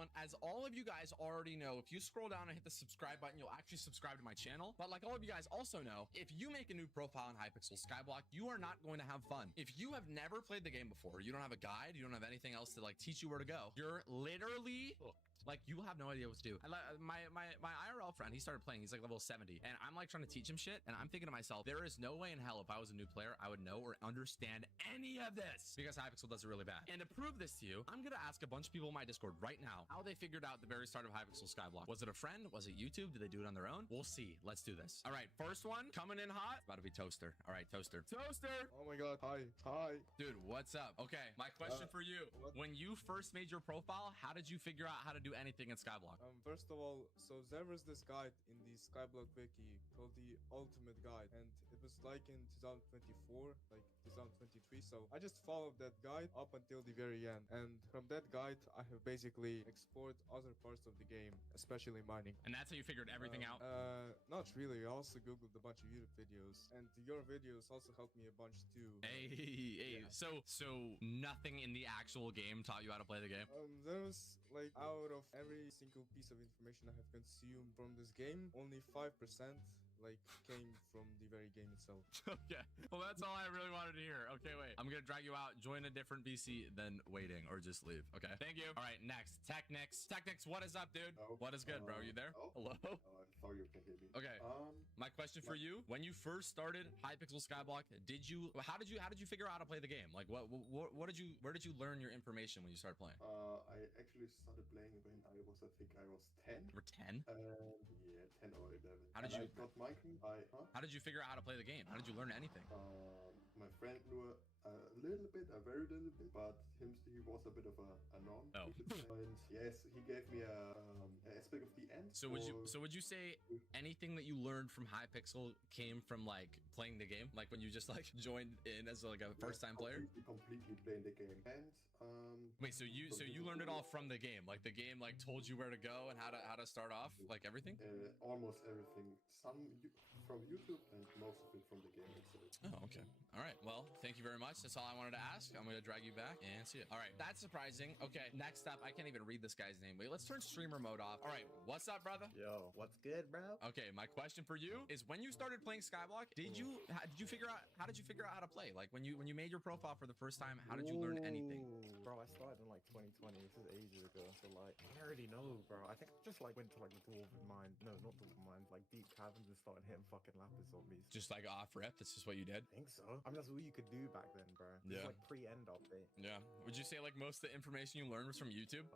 gentlemen, as all of you guys already know, if you scroll down and hit the subscribe button, you'll actually subscribe to my channel. But like all of you guys also know, if you make a new profile in Hypixel Skyblock, you are not going to have fun. If you have never played the game before, you don't have a guide, you don't have anything else to like teach you where to go, you're literally like, you will have no idea what to do. My IRL friend, he started playing, he's like level 70, and I'm like trying to teach him shit, and I'm thinking to myself, there is no way in hell if I was a new player I would know or understand any of this, because Hypixel does it really bad. And to prove this to you, I'm gonna ask a bunch of people in my Discord right now how they figured out the very start of Hypixel Skyblock. Was it a friend? Was it YouTube? Did they do it on their own? We'll see. Let's do this. All right, first one coming in hot. It's about to be Toaster. All right, Toaster. Oh my god, hi. Dude, what's up? Okay, my question for you, when you first made your profile, how did you figure out how to do anything in Skyblock? First of all, so there was this guide in the Skyblock wiki called the Ultimate Guide, and it was like in 2024, like 2023. So I just followed that guide up until the very end, and from that guide I have basically explored other parts of the game, especially mining. And that's how you figured everything out? Not really. I also googled a bunch of YouTube videos, and your videos also helped me a bunch too. Hey. Yeah. So nothing in the actual game taught you how to play the game? There was like, out of every single piece of information I have consumed from this game, only 5% like came from the very game itself. Okay, well, that's all I really wanted to hear. Okay, wait, I'm gonna drag you out, join a different VC, then waiting, or just leave. Okay, thank you. All right, next, Technix, what is up, dude? Oh, what is good, bro? You there? Hello? I thought you can hear me. Okay, my question for you, when you first started Hypixel Skyblock, how did you figure out how to play the game? Like, where did you learn your information when you started playing? I actually started playing when I think I was 10. You were 10? Yeah, 10 or 11. How did you? I got How did you figure out how to play the game? How did you learn anything? My friend knew a little bit, a very little bit, but he was a bit of a non. Oh. And yes, he gave me an aspect of the end. So would you say anything that you learned from Hypixel came from like playing the game? Like when you just like joined in as like a first time player? Completely playing the game. And wait, so you learned it all from the game? Like the game like told you where to go and how to start off, like everything? Almost everything. Some from YouTube and most of it from the game itself. Oh, okay. All right. Well, thank you very much. That's all I wanted to ask. I'm going to drag you back and see it. All right. That's surprising. Okay. Next up, I can't even read this guy's name. Wait, let's turn streamer mode off. All right. What's up, brother? Yo, what's good, bro? Okay. My question for you is, when you started playing Skyblock, did you figure out how to play? Like when you made your profile for the first time, how did you learn anything? Bro, I started in like 2020. This is ages ago. So like, I already know, bro. I think I just like went to like the Dwarven Mine. No, not Dwarven Mines. Like deep caverns and started hitting fucking lapis zombies. Just like off rip. That's just what you did? I think so. I mean, that's all you could do back then, bro. Yeah. Like pre-end update. Yeah. Would you say like most of the information you learned was from YouTube?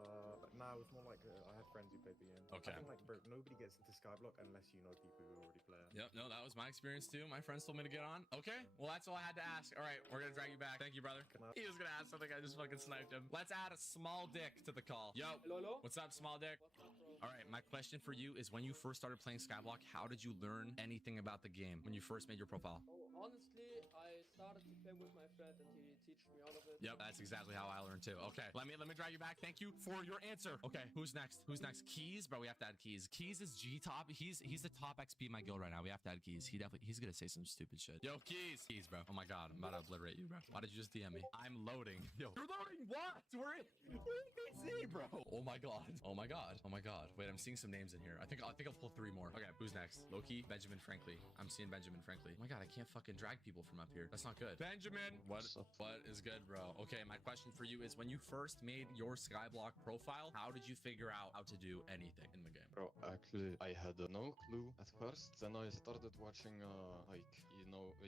No, it was more like I had friends who played the game. Okay. I think like, bro, nobody gets into Skyblock unless you know people who already play it. Yep. No, that was my experience too. My friends told me to get on. Okay. Well, that's all I had to ask. All right. We're going to drag you back. Thank you, brother. He was going to ask something. I just fucking sniped him. Let's add a small dick to the call. Yo. Hello? What's up, small dick? What's up, bro? All right. My question for you is, when you first started playing Skyblock, how did you learn anything about the game when you first made your profile? Oh, honestly, I started to play with my friend and he teach me all of it. Yep, that's exactly how I learned too. Okay, let me drag you back. Thank you for your answer. Okay, who's next? Keys, bro. We have to add Keys. Keys is G top. He's the top XP in my guild right now. We have to add Keys. He's gonna say some stupid shit. Yo, Keys, bro. Oh my god, I'm about to obliterate you, bro. Why did you just DM me? I'm loading. Yo, you're loading what? We're in PC, bro. Oh my god. Wait, I'm seeing some names in here. I think I'll pull 3 more. Okay, who's next? Loki, Benjamin Franklin. I'm seeing Benjamin Franklin. Oh my god, I can't fucking drag people from up here. That's not good. Benjamin, what is good, bro? Okay, my question for you is, when you first made your Skyblock profile, how did you figure out how to do anything in the game? Bro, actually, I had no clue at first. Then I started watching,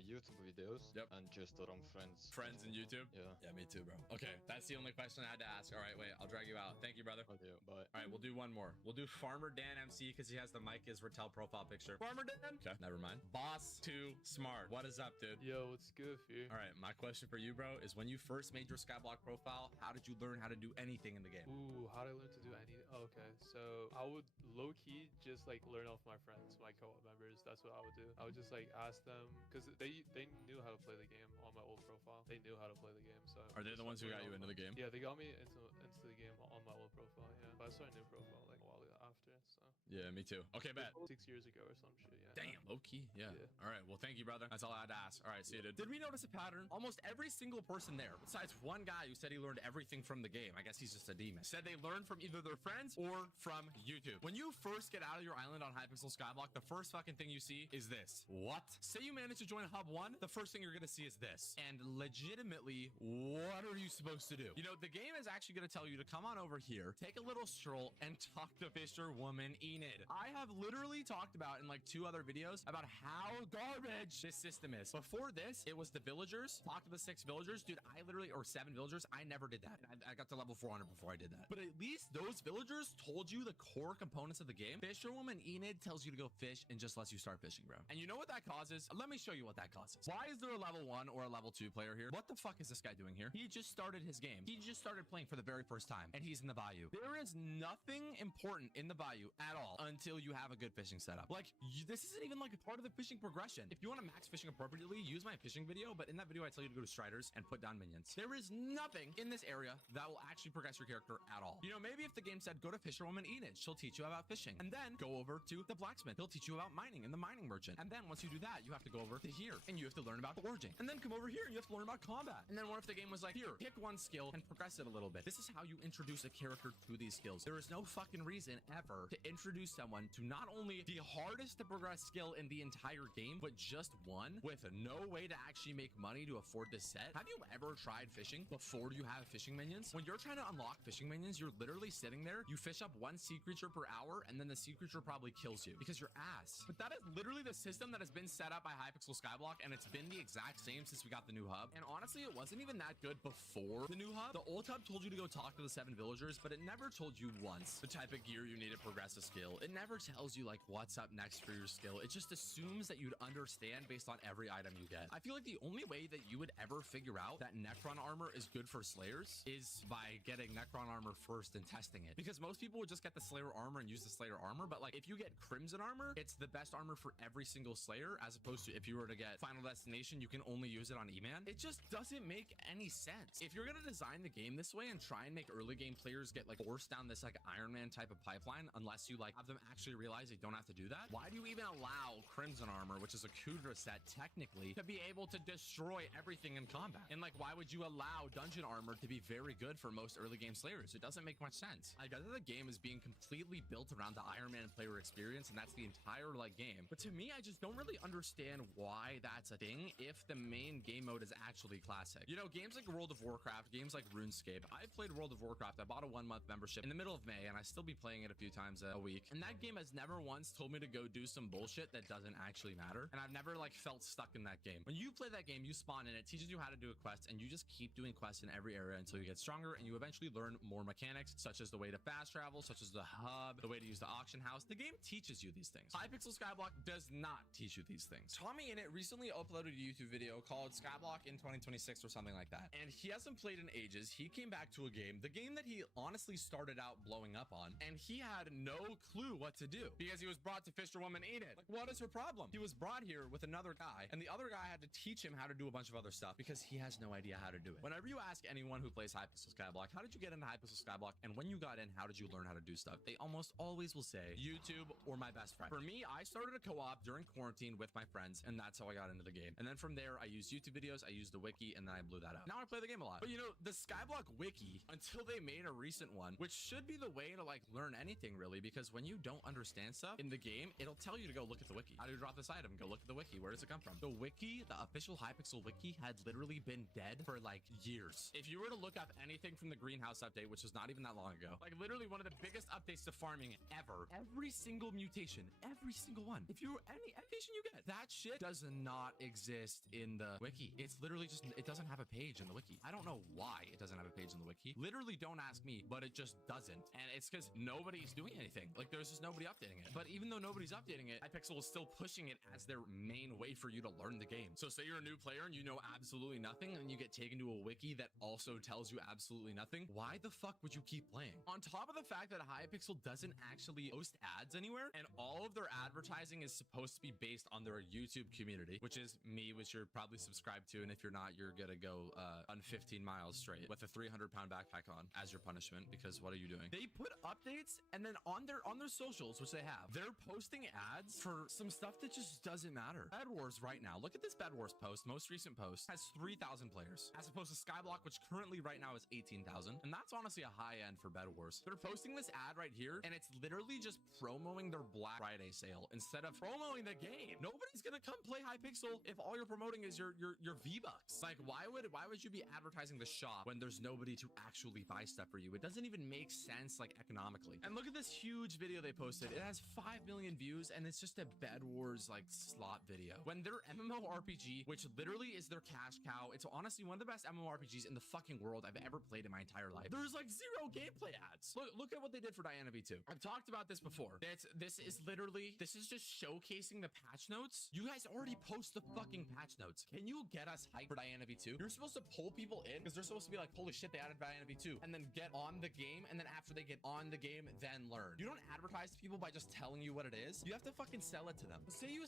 YouTube videos. Yep. And just around friends. Friends in YouTube? Yeah, me too, bro. Okay, that's the only question I had to ask. All right, wait, I'll drag you out. Thank you, brother. Okay, bye. All right, we'll do one more. We'll do Farmer Dan MC because he has the Mike is Ratel profile picture. Farmer Dan. Okay, never mind. Boss 2 Smart. What is up, dude? Yo, what's good for you? All right, my question for you, bro, is, when you first made your Skyblock profile, how did you learn how to do anything in the game? Ooh, how did I learn to do anything? Oh, okay, so I would low-key just like learn off my friends, my co-op members. That's what I would do. I would just like ask them, because they knew how to play the game on my old profile. They knew how to play the game. So are they the ones who got you into the game? Yeah, they got me into the game on my old profile. Yeah, but I started a new profile like a while after. So yeah, me too. Okay, bet. 6 years ago or some shit. Yeah. Damn, low key. Yeah. All right. Well, thank you, brother. That's all I had to ask. All right, see you, dude. Did we notice a pattern? Almost every single person person there, besides one guy who said he learned everything from the game. I guess he's just a demon. Said they learned from either their friends or from YouTube. When you first get out of your island on Hypixel Skyblock, the first fucking thing you see is this. What? Say you manage to join Hub 1, the first thing you're gonna see is this. And legitimately, what are you supposed to do? You know, the game is actually gonna tell you to come on over here, take a little stroll, and talk to Fisherwoman Enid. I have literally talked about in like 2 other videos about how garbage this system is. Before this, it was the villagers. Talk to the 6 villagers. Dude, I literally, or 7 villagers, I never did that. I got to level 400 before I did that. But at least those villagers told you the core components of the game. Fisherwoman Enid tells you to go fish and just lets you start fishing, bro. And you know what that causes? Let me show you what that causes. Why is there a level 1 or a level 2 player here? What the fuck is this guy doing here? He just started his game. He just started playing for the very first time, and he's in the bayou. There is nothing important in the bayou at all until you have a good fishing setup. Like, this isn't even like a part of the fishing progression. If you want to max fishing appropriately, use my fishing video, but in that video, I tell you to go to Striders and put down minions. There is nothing in this area that will actually progress your character at all. You know, maybe if the game said, go to Fisherwoman Enid, she'll teach you about fishing. And then go over to the blacksmith. He'll teach you about mining and the mining merchant. And then once you do that, you have to go over to here and you have to learn about foraging. And then come over here and you have to learn about combat. And then what if the game was like, here, pick one skill and progress it a little bit. This is how you introduce a character to these skills. There is no fucking reason ever to introduce someone to not only the hardest to progress skill in the entire game, but just one with no way to actually make money to afford this set. Have you ever tried fishing before you have fishing minions? When you're trying to unlock fishing minions, you're literally sitting there, you fish up 1 sea creature per hour, and then the sea creature probably kills you because you're ass. But that is literally the system that has been set up by Hypixel Skyblock, and it's been the exact same since we got the new hub. And honestly, it wasn't even that good before the new hub. The old hub told you to go talk to the 7 villagers, but it never told you once the type of gear you need to progress a skill. It never tells you like what's up next for your skill. It just assumes that you'd understand based on every item you get. I feel like the only way that you would ever figure out that Necron armor is good for Slayers is by getting Necron armor first and testing it. Because most people would just get the Slayer armor and use the Slayer armor, but like if you get Crimson armor, it's the best armor for every single Slayer, as opposed to if you were to get Final Destination, you can only use it on E-Man. It just doesn't make any sense. If you're gonna design the game this way and try and make early game players get like forced down this like Iron Man type of pipeline, unless you like have them actually realize they don't have to do that, why do you even allow Crimson armor, which is a Kudra set technically, to be able to destroy everything in combat? And like, why would you allow dungeon armor to be very good for most early game Slayers? It doesn't make much sense. I get that the game is being completely built around the Iron Man player experience, and that's the entire like game. But to me, I just don't really understand why that's a thing if the main game mode is actually classic. You know, games like World of Warcraft, games like RuneScape. I've played World of Warcraft. I bought a 1-month membership in the middle of May, and I still be playing it a few times a week. And that game has never once told me to go do some bullshit that doesn't actually matter. And I've never like felt stuck in that game. When you play that game, you spawn in, it teaches you how to do a quest, and you just keep doing quests in every area until you get stronger, and you eventually learn more mechanics, such as the way to fast travel, such as the hub, the way to use the auction house. The game teaches you these things. Hypixel Skyblock does not teach you these things. Tommy in it recently uploaded a YouTube video called Skyblock in 2026 or something like that, and he hasn't played in ages. He came back to a game, the game that he honestly started out blowing up on, and he had no clue what to do because he was brought to Fisherwoman Enid. Like, what is her problem? He was brought here with another guy, and the other guy had to teach him how to do a bunch of other stuff because he has no idea how to do it. Whenever you ask anyone who plays Hypixel Skyblock, how did you get into Hypixel Skyblock? And when you got in, how did you learn how to do stuff? They almost always will say YouTube or my best friend. For me, I started a co-op during quarantine with my friends, and that's how I got into the game. And then from there, I used YouTube videos, I used the wiki, and then I blew that up. Now I play the game a lot. But you know, the Skyblock wiki, until they made a recent one, which should be the way to like learn anything really, because when you don't understand stuff in the game, it'll tell you to go look at the wiki. How do you drop this item? Go look at the wiki. Where does it come from? The wiki, the official Hypixel wiki, had literally been dead for like years. If you were to look up anything from the greenhouse update, which was not even that long ago, like literally one of the biggest updates to farming ever, every single mutation, every single one, if you any mutation you get, that shit does not exist in the wiki. It's literally just, it doesn't have a page in the wiki. I don't know why it doesn't have a page in the wiki. Literally, don't ask me, but it just doesn't. And it's because nobody's doing anything. Like, there's just nobody updating it. But even though nobody's updating it, Hypixel is still pushing it as their main way for you to learn the game. So say you're a new player and you know absolutely nothing, and you get taken to a wiki that also tells you absolutely nothing. Why the fuck would you keep playing? On top of the fact that Hypixel doesn't actually post ads anywhere, and all of their advertising is supposed to be based on their YouTube community, which is me, which you're probably subscribed to, and if you're not, you're gonna go on 15 miles straight with a 300-pound backpack on as your punishment, because what are you doing? They put updates, and then on their socials, which they have, they're posting ads for some stuff that just doesn't matter. Bed Wars right now, look at this Bed Wars post, most recent post, has 3,000 players, as opposed to Skyblock, which currently right now is 18,000. And that's honestly a high end for Bed Wars. They're posting this ad right here, and it's literally just promoting their Black Friday sale instead of promoting the game. Nobody's gonna come play Hypixel if all you're promoting is your V-Bucks. Like, why would you be advertising the shop when there's nobody to actually buy stuff for you? It doesn't even make sense, like, economically. And look at this huge video they posted. It has 5 million views, and it's just a Bed Wars, like, slot video. When their MMORPG, which literally is their cash cow, it's honestly one of the best MMORPGs in the fucking world I've ever played in my entire life. There's like 0 gameplay ads. Look at what they did for Diana V2. I've talked about this before. This is just showcasing the patch notes. You guys already post the fucking patch notes. Can you get us hyped for Diana V2? You're supposed to pull people in because they're supposed to be like, holy shit, they added Diana V2, and then get on the game, and then after they get on the game, then learn. You don't advertise to people by just telling you what it is. You have to fucking sell it to them. Say you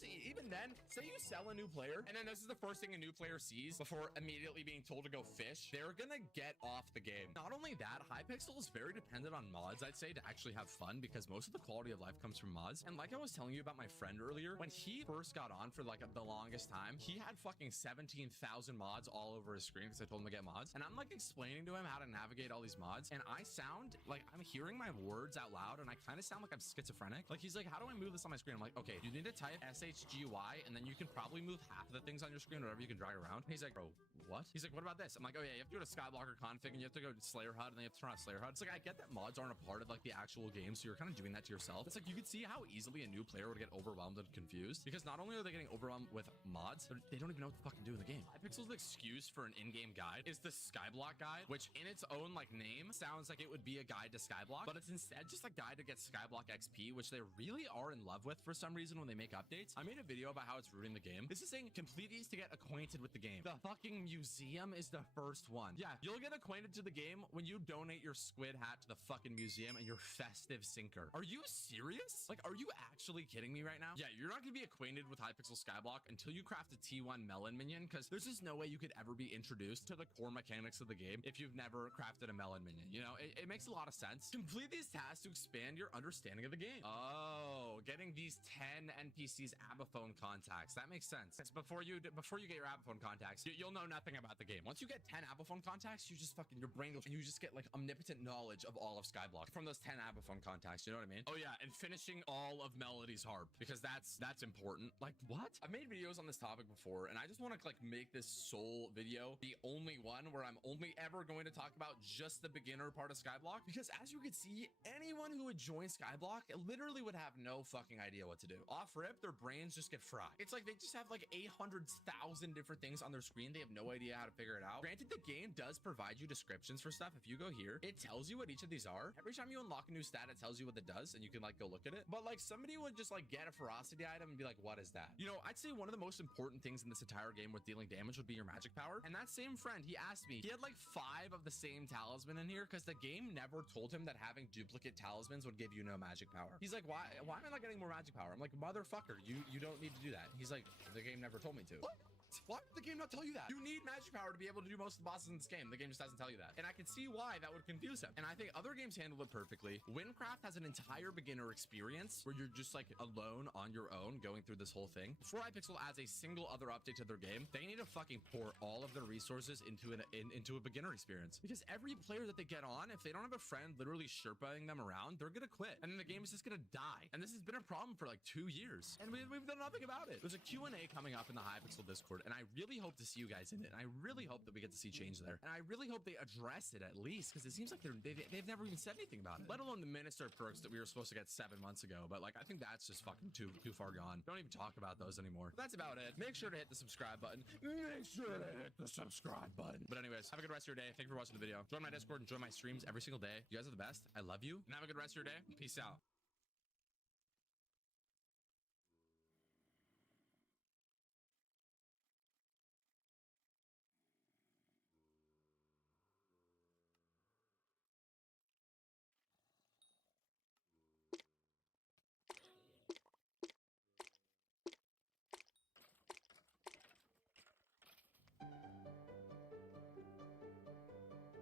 sell a new player, and then this is the first thing a new player sees before immediately being told to go fish. They're gonna get off the game. Not only that, Hypixel is very dependent on mods, I'd say, to actually have fun, because most of the quality of life comes from mods. And like I was telling you about my friend earlier, when he first got on for like the longest time, he had fucking 17,000 mods all over his screen because I told him to get mods. And I'm like explaining to him how to navigate all these mods, and I sound like I'm hearing my words out loud, and I kind of sound like I'm schizophrenic. Like, he's like, how do I move this on my screen? I'm like, okay, you need to type SHGY, and then you can probably move half of the things on your screen, whatever you can drag around. And he's like, bro, what? He's like, what about this? I'm like, oh yeah, you have to go to Skyblocker config, and you have to go to Slayer HUD, and then you have to turn on Slayer HUD. It's like, I get that mods aren't a part of like the actual game, so you're kind of doing that to yourself. It's like, you could see how easily a new player would get overwhelmed and confused, because not only are they getting overwhelmed with mods, they don't even know what to fucking do in the game. Hypixel's excuse for an in-game guide is the Skyblock guide, which in its own like name sounds like it would be a guide to Skyblock, but it's instead just a guide to get Skyblock XP, which they really are in love with for some reason when they make updates. I made a video about how it's rooting the game. This is saying complete these to get acquainted with the game. The fucking museum is the first one. Yeah, you'll get acquainted to the game when you donate your squid hat to the fucking museum and your festive sinker. Are you serious? Like, are you actually kidding me right now? Yeah, you're not gonna be acquainted with Hypixel Skyblock until you craft a T1 melon minion, because there's just no way you could ever be introduced to the core mechanics of the game if you've never crafted a melon minion. You know, it makes a lot of sense. Complete these tasks to expand your understanding of the game. Oh, getting these 10 NPCs Abaphone contacts. That makes sense. It's before you get your Abaphone contacts, you'll know nothing about the game. Once you get 10 Abaphone contacts, you just fucking, your brain goes, and you just get like omnipotent knowledge of all of Skyblock from those 10 Abaphone contacts. You know what I mean? Oh yeah, and finishing all of Melody's harp, because that's important. Like, what? I've made videos on this topic before, and I just want to like make this sole video the only one where I'm only ever going to talk about just the beginner part of Skyblock, because as you can see, anyone who would join Skyblock literally would have no fucking idea what to do. Off rip, their brains just get fried. It's like they just have like 800,000 different things on their screen. They have no idea how to figure it out. Granted, the game does provide you descriptions for stuff. If you go here, it tells you what each of these are. Every time you unlock a new stat, it tells you what it does, and you can like go look at it. But like, somebody would just like get a ferocity item and be like, what is that? You know, I'd say one of the most important things in this entire game with dealing damage would be your magic power. And that same friend, he asked me, he had like 5 of the same talisman in here because the game never told him that having duplicate talismans would give you no magic power. He's like, why am I not getting more magic power? I'm like, motherfucker, you don't need to do that. He's like, the game never told me to. What? Why would the game not tell you that? You need magic power to be able to do most of the bosses in this game. The game just doesn't tell you that. And I can see why that would confuse him. And I think other games handle it perfectly. Windcraft has an entire beginner experience where you're just like alone on your own going through this whole thing. Before Hypixel adds a single other update to their game, they need to fucking pour all of their resources into a beginner experience. Because every player that they get on, if they don't have a friend literally sherpaing them around, they're gonna quit. And then the game is just gonna die. And this has been a problem for like 2 years. And we've done nothing about it. There's a Q&A coming up in the Hypixel Discord, and I really hope to see you guys in it. And I really hope that we get to see change there. And I really hope they address it at least, because it seems like they've never even said anything about it, let alone the minister perks that we were supposed to get 7 months ago. But like, I think that's just fucking too far gone. Don't even talk about those anymore. That's about it. Make sure to hit the subscribe button. Make sure to hit the subscribe button. But anyways, have a good rest of your day. Thank you for watching the video. Join my Discord and join my streams every single day. You guys are the best. I love you. And have a good rest of your day. Peace out.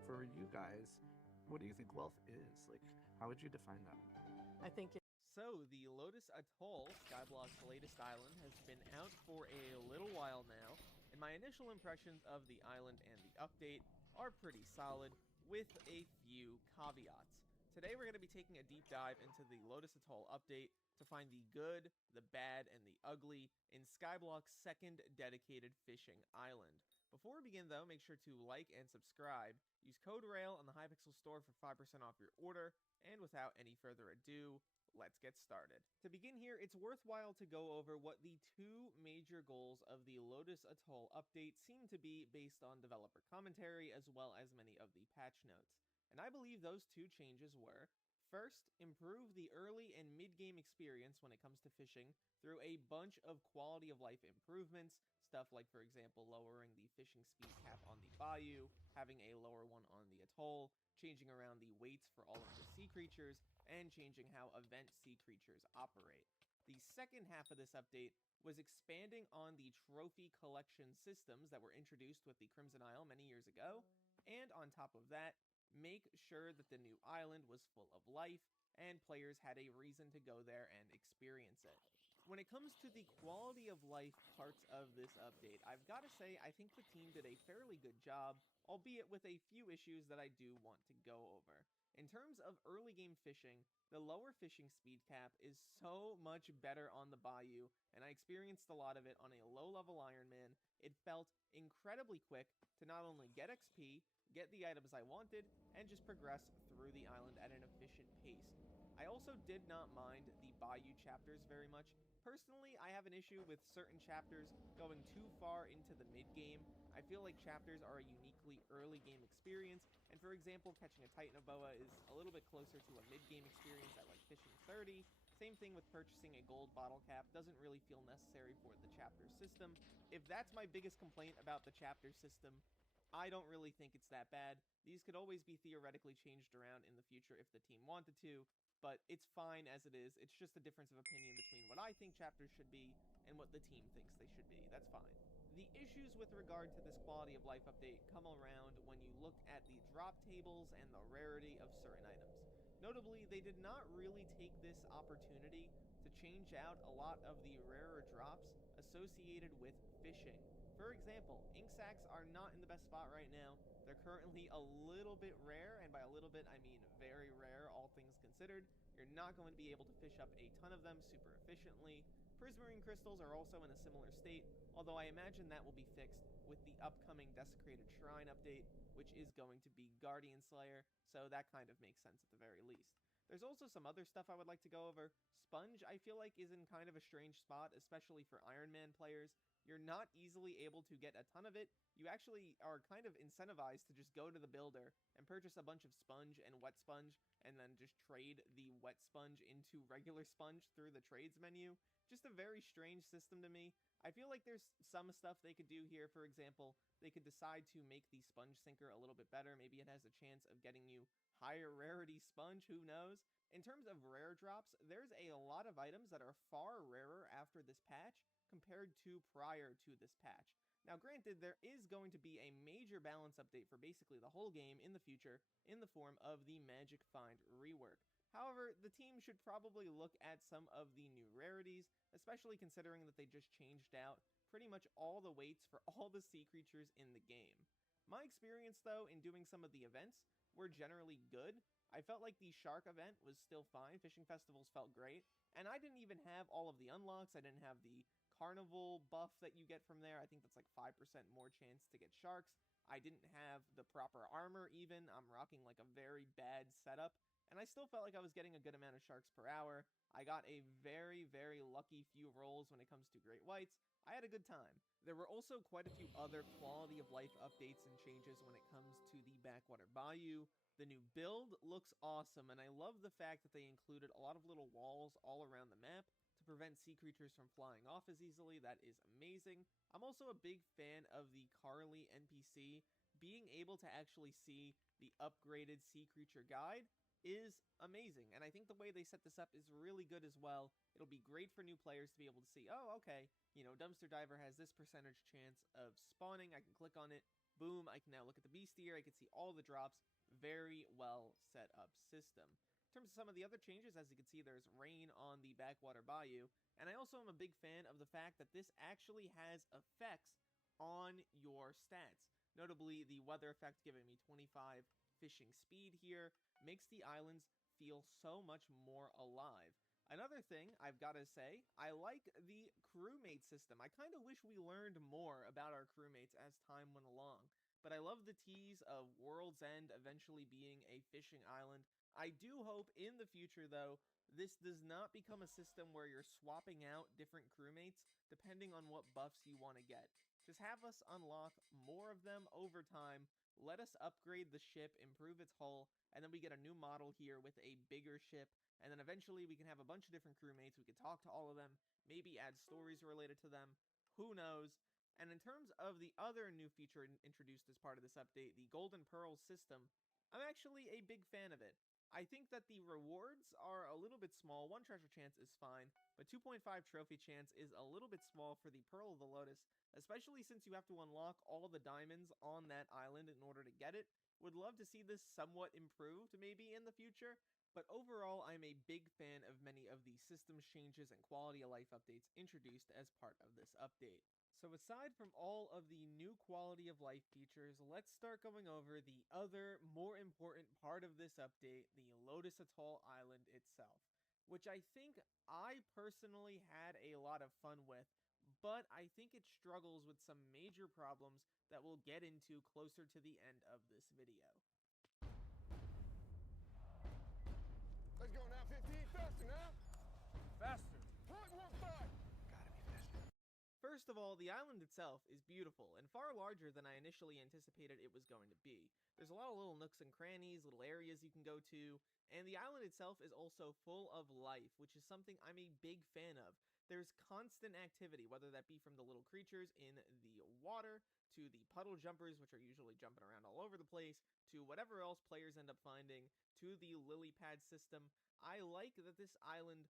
For you guys, what do you think wealth is? Like, how would you define that? I think so. The Lotus Atoll, Skyblock's latest island, has been out for a little while now, and my initial impressions of the island and the update are pretty solid, with a few caveats. Today we're going to be taking a deep dive into the Lotus Atoll update to find the good, the bad, and the ugly in Skyblock's second dedicated fishing island. Before we begin though, make sure to like and subscribe, use code RAIL on the Hypixel store for 5% off your order, and without any further ado, let's get started. To begin here, it's worthwhile to go over what the two major goals of the Lotus Atoll update seem to be based on developer commentary as well as many of the patch notes. And I believe those two changes were: first, improve the early and mid-game experience when it comes to fishing through a bunch of quality of life improvements, stuff like, for example, lowering the fishing speed cap on the bayou, having a lower one on the atoll, changing around the weights for all of the sea creatures, and changing how event sea creatures operate. The second half of this update was expanding on the trophy collection systems that were introduced with the Crimson Isle many years ago, and on top of that, make sure that the new island was full of life, and players had a reason to go there and experience it. When it comes to the quality of life parts of this update, I've got to say I think the team did a fairly good job, albeit with a few issues that I do want to go over. In terms of early game fishing, the lower fishing speed cap is so much better on the bayou, and I experienced a lot of it on a low-level Ironman. It felt incredibly quick to not only get XP, get the items I wanted, and just progress through the island at an efficient pace. I also did not mind the bayou chapters very much. Personally, I have an issue with certain chapters going too far into the mid-game. I feel like chapters are a uniquely early game experience, and for example, catching a Titanoboa is a little bit closer to a mid-game experience at like fishing 30. Same thing with purchasing a gold bottle cap, doesn't really feel necessary for the chapter system. If that's my biggest complaint about the chapter system, I don't really think it's that bad. These could always be theoretically changed around in the future if the team wanted to, but it's fine as it is. It's just a difference of opinion between what I think chapters should be and what the team thinks they should be. That's fine. The issues with regard to this quality of life update come around when you look at the drop tables and the rarity of certain items. Notably, they did not really take this opportunity to change out a lot of the rarer drops associated with fishing. For example, ink sacs are not in the best spot right now. They're currently a little bit rare, and by a little bit I mean very rare, all things considered. You're not going to be able to fish up a ton of them super efficiently. Prismarine crystals are also in a similar state, although I imagine that will be fixed with the upcoming Desecrated Shrine update, which is going to be Guardian Slayer, so that kind of makes sense at the very least. There's also some other stuff I would like to go over. Sponge, I feel like, is in kind of a strange spot, especially for Ironman players. You're not easily able to get a ton of it. You actually are kind of incentivized to just go to the builder and purchase a bunch of sponge and wet sponge, and then just trade the wet sponge into regular sponge through the trades menu. Just a very strange system to me. I feel like there's some stuff they could do here. For example, they could decide to make the sponge sinker a little bit better. Maybe it has a chance of getting you higher rarity sponge, who knows? In terms of rare drops, there's a lot of items that are far rarer after this patch compared to prior to this patch. Now granted, there is going to be a major balance update for basically the whole game in the future in the form of the Magic Find rework. However, the team should probably look at some of the new rarities, especially considering that they just changed out pretty much all the weights for all the sea creatures in the game. My experience though in doing some of the events were generally good. I felt like the shark event was still fine, fishing festivals felt great, and I didn't even have all of the unlocks. I didn't have the carnival buff that you get from there. I think that's like 5% more chance to get sharks. I didn't have the proper armor even. I'm rocking like a very bad setup, and I still felt like I was getting a good amount of sharks per hour. I got a very, very lucky few rolls when it comes to great whites. I had a good time. There were also quite a few other quality of life updates and changes when it comes to the Backwater Bayou. The new build looks awesome, and I love the fact that they included a lot of little walls all around the map to prevent sea creatures from flying off as easily. That is amazing. I'm also a big fan of the Carly NPC. Being able to actually see the upgraded sea creature guide is amazing, and I think the way they set this up is really good as well. It'll be great for new players to be able to see, oh, okay, you know, Dumpster Diver has this percentage chance of spawning. I can click on it, boom, I can now look at the bestiary, I can see all the drops. Very well set up system. In terms of some of the other changes, as you can see, there's rain on the Backwater Bayou, and I also am a big fan of the fact that this actually has effects on your stats. Notably, the weather effect giving me 25 fishing speed here makes the islands feel so much more alive. Another thing I've got to say, I like the crewmate system. I kind of wish we learned more about our crewmates as time went along. But I love the tease of World's End eventually being a fishing island. I do hope in the future, though, this does not become a system where you're swapping out different crewmates depending on what buffs you want to get. Just have us unlock more of them over time, let us upgrade the ship, improve its hull, and then we get a new model here with a bigger ship, and then eventually we can have a bunch of different crewmates, we can talk to all of them, maybe add stories related to them, who knows. And in terms of the other new feature introduced as part of this update, the Golden Pearls system, I'm actually a big fan of it. I think that the rewards are a little bit small. 1 treasure chance is fine, but 2.5 trophy chance is a little bit small for the Pearl of the Lotus, especially since you have to unlock all the diamonds on that island in order to get it. Would love to see this somewhat improved maybe in the future, but overall I'm a big fan of many of the systems changes and quality of life updates introduced as part of this update. So aside from all of the new quality of life features, let's start going over the other more important part of this update, the Lotus Atoll Island itself, which I think I personally had a lot of fun with, but I think it struggles with some major problems that we'll get into closer to the end of this video. Let's go now, 15, faster now. Faster. 0.15. First of all, the island itself is beautiful and far larger than I initially anticipated it was going to be. There's a lot of little nooks and crannies, little areas you can go to, and the island itself is also full of life, which is something I'm a big fan of. There's constant activity, whether that be from the little creatures in the water, to the puddle jumpers, which are usually jumping around all over the place, to whatever else players end up finding, to the lily pad system. I like that this island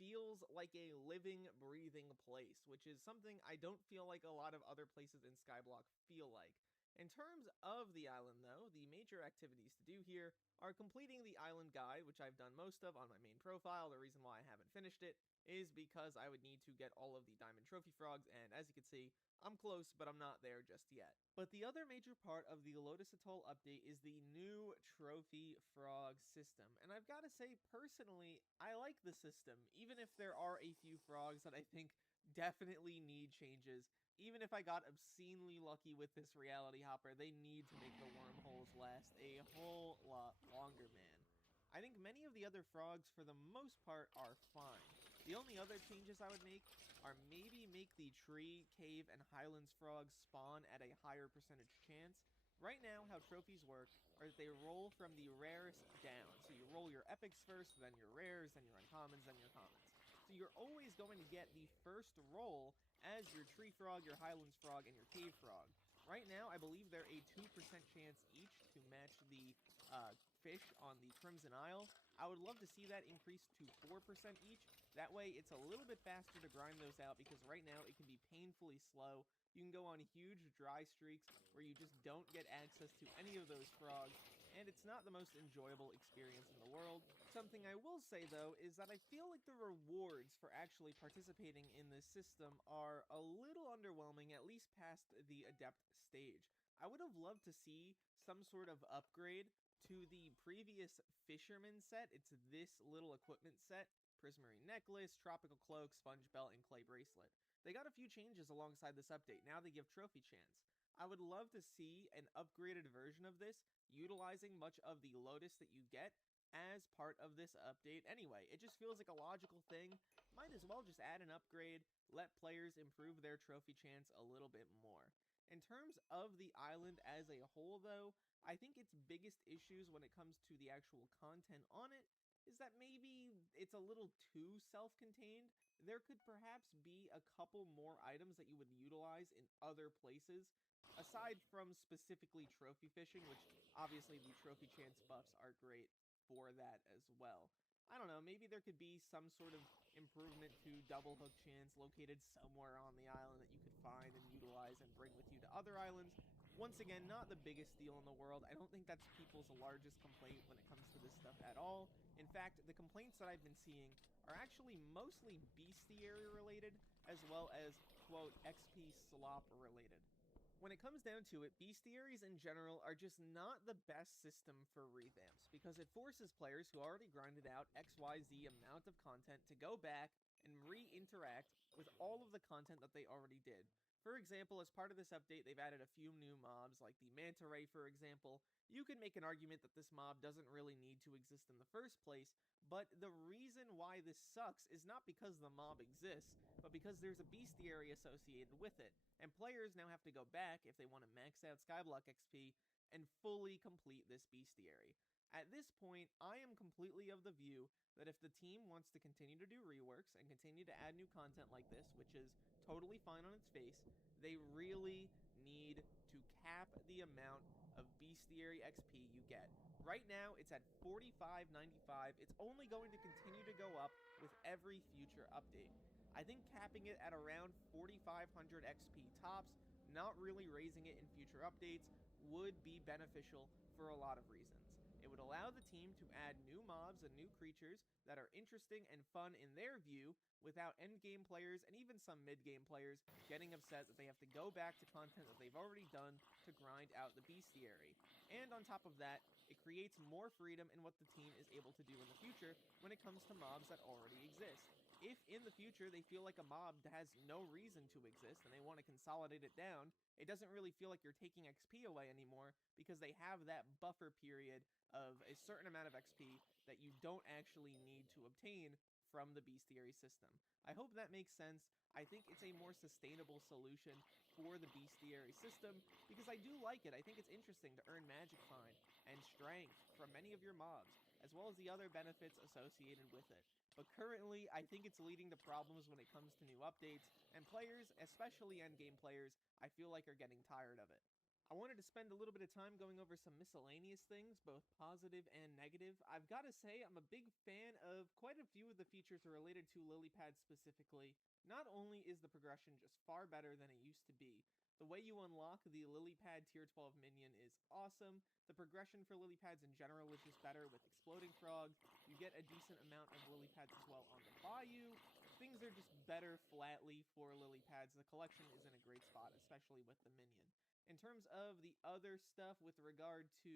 feels like a living, breathing place, which is something I don't feel like a lot of other places in Skyblock feel like. In terms of the island, though, the major activities to do here are completing the island guide, which I've done most of on my main profile. The reason why I haven't finished it is because I would need to get all of the diamond trophy frogs, and as you can see, I'm close, but I'm not there just yet. But the other major part of the Lotus Atoll update is the new trophy frog system, and I've got to say, personally, I like the system, even if there are a few frogs that I think definitely need changes. Even if I got obscenely lucky with this reality hopper, they need to make the wormholes last a whole lot longer, man. I think many of the other frogs, for the most part, are fine. The only other changes I would make are maybe make the tree, cave, and highlands frogs spawn at a higher percentage chance. Right now, how trophies work are that they roll from the rarest down. So you roll your epics first, then your rares, then your uncommons, then your commons. So you're always going to get the first roll as your tree frog, your highlands frog, and your cave frog. Right now, I believe they're a 2% chance each to match the fish on the Crimson Isle. I would love to see that increase to 4% each. That way, it's a little bit faster to grind those out, because right now it can be painfully slow. You can go on huge dry streaks where you just don't get access to any of those frogs, and it's not the most enjoyable experience in the world. Something I will say, though, is that I feel like the rewards for actually participating in this system are a little underwhelming, at least past the Adept stage. I would have loved to see some sort of upgrade to the previous Fisherman set. It's this little equipment set: Prismarine Necklace, Tropical Cloak, Sponge Belt, and Clay Bracelet. They got a few changes alongside this update. Now they give Trophy Chance. I would love to see an upgraded version of this, utilizing much of the Lotus that you get as part of this update anyway. It just feels like a logical thing. Might as well just add an upgrade, let players improve their Trophy Chance a little bit more. In terms of the island as a whole, though, I think its biggest issues when it comes to the actual content on it is that maybe it's a little too self-contained. There could perhaps be a couple more items that you would utilize in other places, aside from specifically trophy fishing, which obviously the trophy chance buffs are great for that as well. I don't know, maybe there could be some sort of improvement to double hook chance located somewhere on the island that you could find and utilize and bring with you to other islands. Once again, not the biggest deal in the world. I don't think that's people's largest complaint when it comes to this stuff at all. In fact, the complaints that I've been seeing are actually mostly bestiary related, as well as, quote, XP slop related. When it comes down to it, bestiaries in general are just not the best system for revamps, because it forces players who already grinded out XYZ amount of content to go back and re-interact with all of the content that they already did. For example, as part of this update, they've added a few new mobs, like the Manta Ray, for example. You can make an argument that this mob doesn't really need to exist in the first place, but the reason why this sucks is not because the mob exists, but because there's a bestiary associated with it, and players now have to go back if they want to max out Skyblock XP and fully complete this bestiary. At this point, I am completely of the view that if the team wants to continue to do reworks and continue to add new content like this, which is totally fine on its face, they really need to cap the amount of bestiary XP you get. Right now, it's at 45.95. It's only going to continue to go up with every future update. I think capping it at around 4,500 XP tops, not really raising it in future updates, would be beneficial for a lot of reasons. It would allow the team to add new mobs and new creatures that are interesting and fun in their view, without endgame players and even some mid-game players getting upset that they have to go back to content that they've already done to grind out the bestiary. And on top of that, it creates more freedom in what the team is able to do in the future when it comes to mobs that already exist. If in the future they feel like a mob has no reason to exist and they want to consolidate it down, it doesn't really feel like you're taking XP away anymore, because they have that buffer period of a certain amount of XP that you don't actually need to obtain from the bestiary system. I hope that makes sense. I think it's a more sustainable solution for the bestiary system, because I do like it. I think it's interesting to earn magic find and strength from many of your mobs, as well as the other benefits associated with it. But currently, I think it's leading to problems when it comes to new updates, and players, especially endgame players, I feel like are getting tired of it. I wanted to spend a little bit of time going over some miscellaneous things, both positive and negative. I've got to say, I'm a big fan of quite a few of the features related to lily pads specifically. Not only is the progression just far better than it used to be, the way you unlock the lily pad tier 12 minion is awesome. The progression for lily pads in general is just better with exploding frogs. You get a decent amount of lily pads as well on the bayou. Things are just better flatly for lily pads. The collection is in a great spot, especially with the minion. In terms of the other stuff with regard to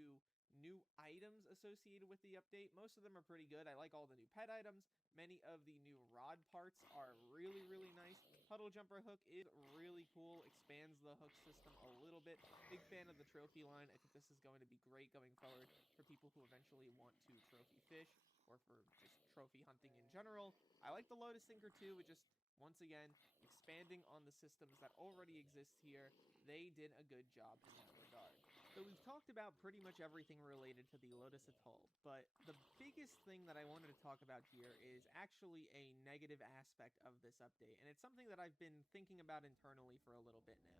new items associated with the update, most of them are pretty good. I like all the new pet items. Many of the new rod parts are really, really nice. Puddle Jumper Hook is really cool, expands the hook system a little bit. Big fan of the trophy line. I think this is going to be great going forward for people who eventually want to trophy fish, or for just trophy hunting in general. I like the Lotus Sinker too, it just, once again, expanding on the systems that already exist here. They did a good job in that regard. So we've talked about pretty much everything related to the Lotus Atoll, but the biggest thing that I wanted to talk about here is actually a negative aspect of this update, and it's something that I've been thinking about internally for a little bit now.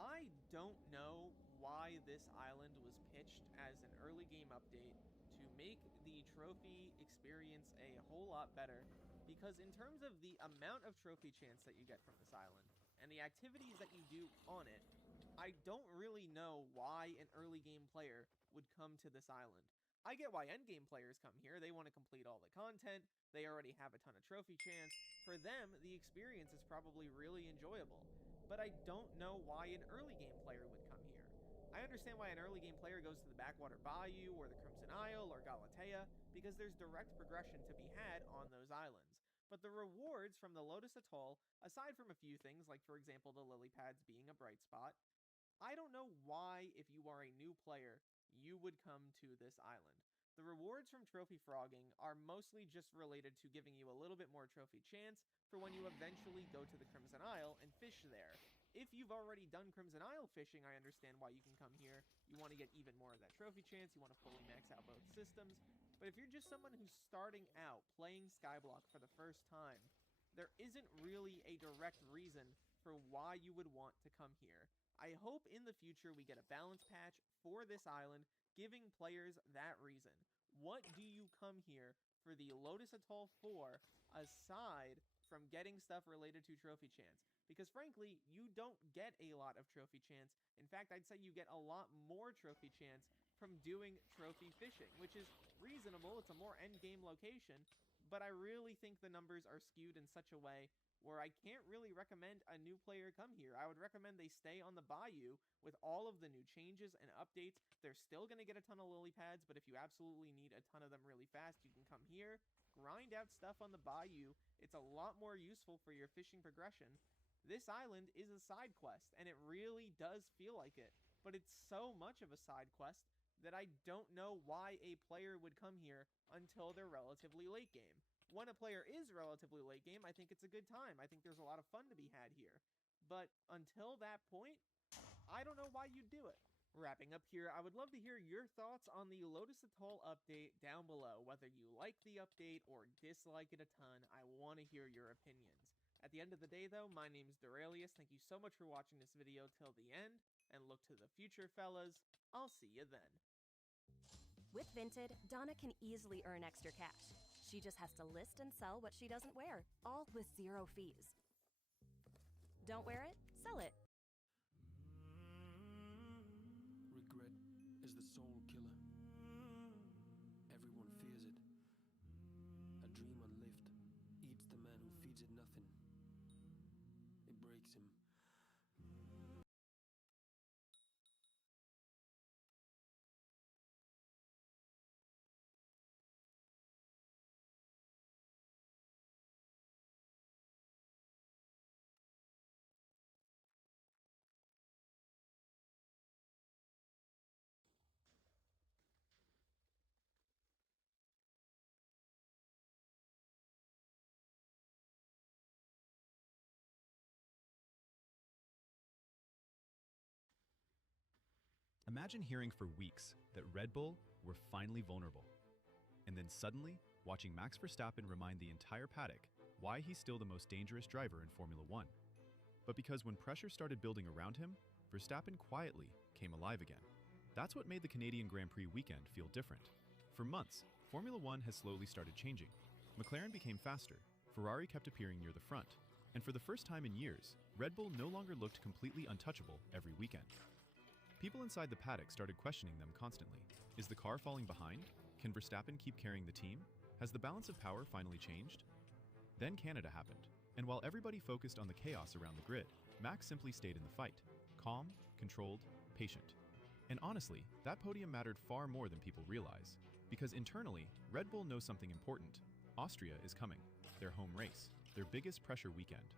I don't know why this island was pitched as an early game update to make the trophy experience a whole lot better, because in terms of the amount of trophy chance that you get from this island, and the activities that you do on it, I don't really know why an early game player would come to this island. I get why endgame players come here. They want to complete all the content. They already have a ton of trophy chance. For them, the experience is probably really enjoyable. But I don't know why an early game player would come here. I understand why an early game player goes to the Backwater Bayou or the Crimson Isle or Galatea, because there's direct progression to be had on those islands. But the rewards from the Lotus Atoll, aside from a few things, like for example the lily pads being a bright spot, I don't know why, if you are a new player, you would come to this island. The rewards from trophy frogging are mostly just related to giving you a little bit more trophy chance for when you eventually go to the Crimson Isle and fish there. If you've already done Crimson Isle fishing, I understand why you can come here. You want to get even more of that trophy chance, you want to fully max out both systems. But if you're just someone who's starting out playing Skyblock for the first time, there isn't really a direct reason for why you would want to come here. I hope in the future we get a balance patch for this island, giving players that reason. What do you come here for the Lotus Atoll for, aside from getting stuff related to trophy chance? Because frankly, you don't get a lot of trophy chance. In fact, I'd say you get a lot more trophy chance from doing trophy fishing, which is reasonable. It's a more endgame location, but I really think the numbers are skewed in such a way where I can't really recommend a new player come here. I would recommend they stay on the Bayou with all of the new changes and updates. They're still going to get a ton of lily pads, but if you absolutely need a ton of them really fast, you can come here, grind out stuff on the Bayou. It's a lot more useful for your fishing progression. This island is a side quest, and it really does feel like it, but it's so much of a side quest that I don't know why a player would come here until they're relatively late game. When a player is relatively late game, I think it's a good time. I think there's a lot of fun to be had here. But until that point, I don't know why you'd do it. Wrapping up here, I would love to hear your thoughts on the Lotus Atoll update down below. Whether you like the update or dislike it a ton, I want to hear your opinions. At the end of the day though, my name is Duralius. Thank you so much for watching this video till the end, and look to the future, fellas. I'll see you then. With Vinted, Donna can easily earn extra cash. She just has to list and sell what she doesn't wear, all with 0 fees. Don't wear it? Sell it. Regret is the soul killer. Everyone fears it. A dream unlived eats the man who feeds it nothing. It breaks him. Imagine hearing for weeks that Red Bull were finally vulnerable. And then suddenly, watching Max Verstappen remind the entire paddock why he's still the most dangerous driver in Formula One. But because when pressure started building around him, Verstappen quietly came alive again. That's what made the Canadian Grand Prix weekend feel different. For months, Formula One has slowly started changing. McLaren became faster, Ferrari kept appearing near the front, and for the first time in years, Red Bull no longer looked completely untouchable every weekend. People inside the paddock started questioning them constantly. Is the car falling behind? Can Verstappen keep carrying the team? Has the balance of power finally changed? Then Canada happened, and while everybody focused on the chaos around the grid, Max simply stayed in the fight, calm, controlled, patient. And honestly, that podium mattered far more than people realize, because internally, Red Bull knows something important. Austria is coming, their home race, their biggest pressure weekend.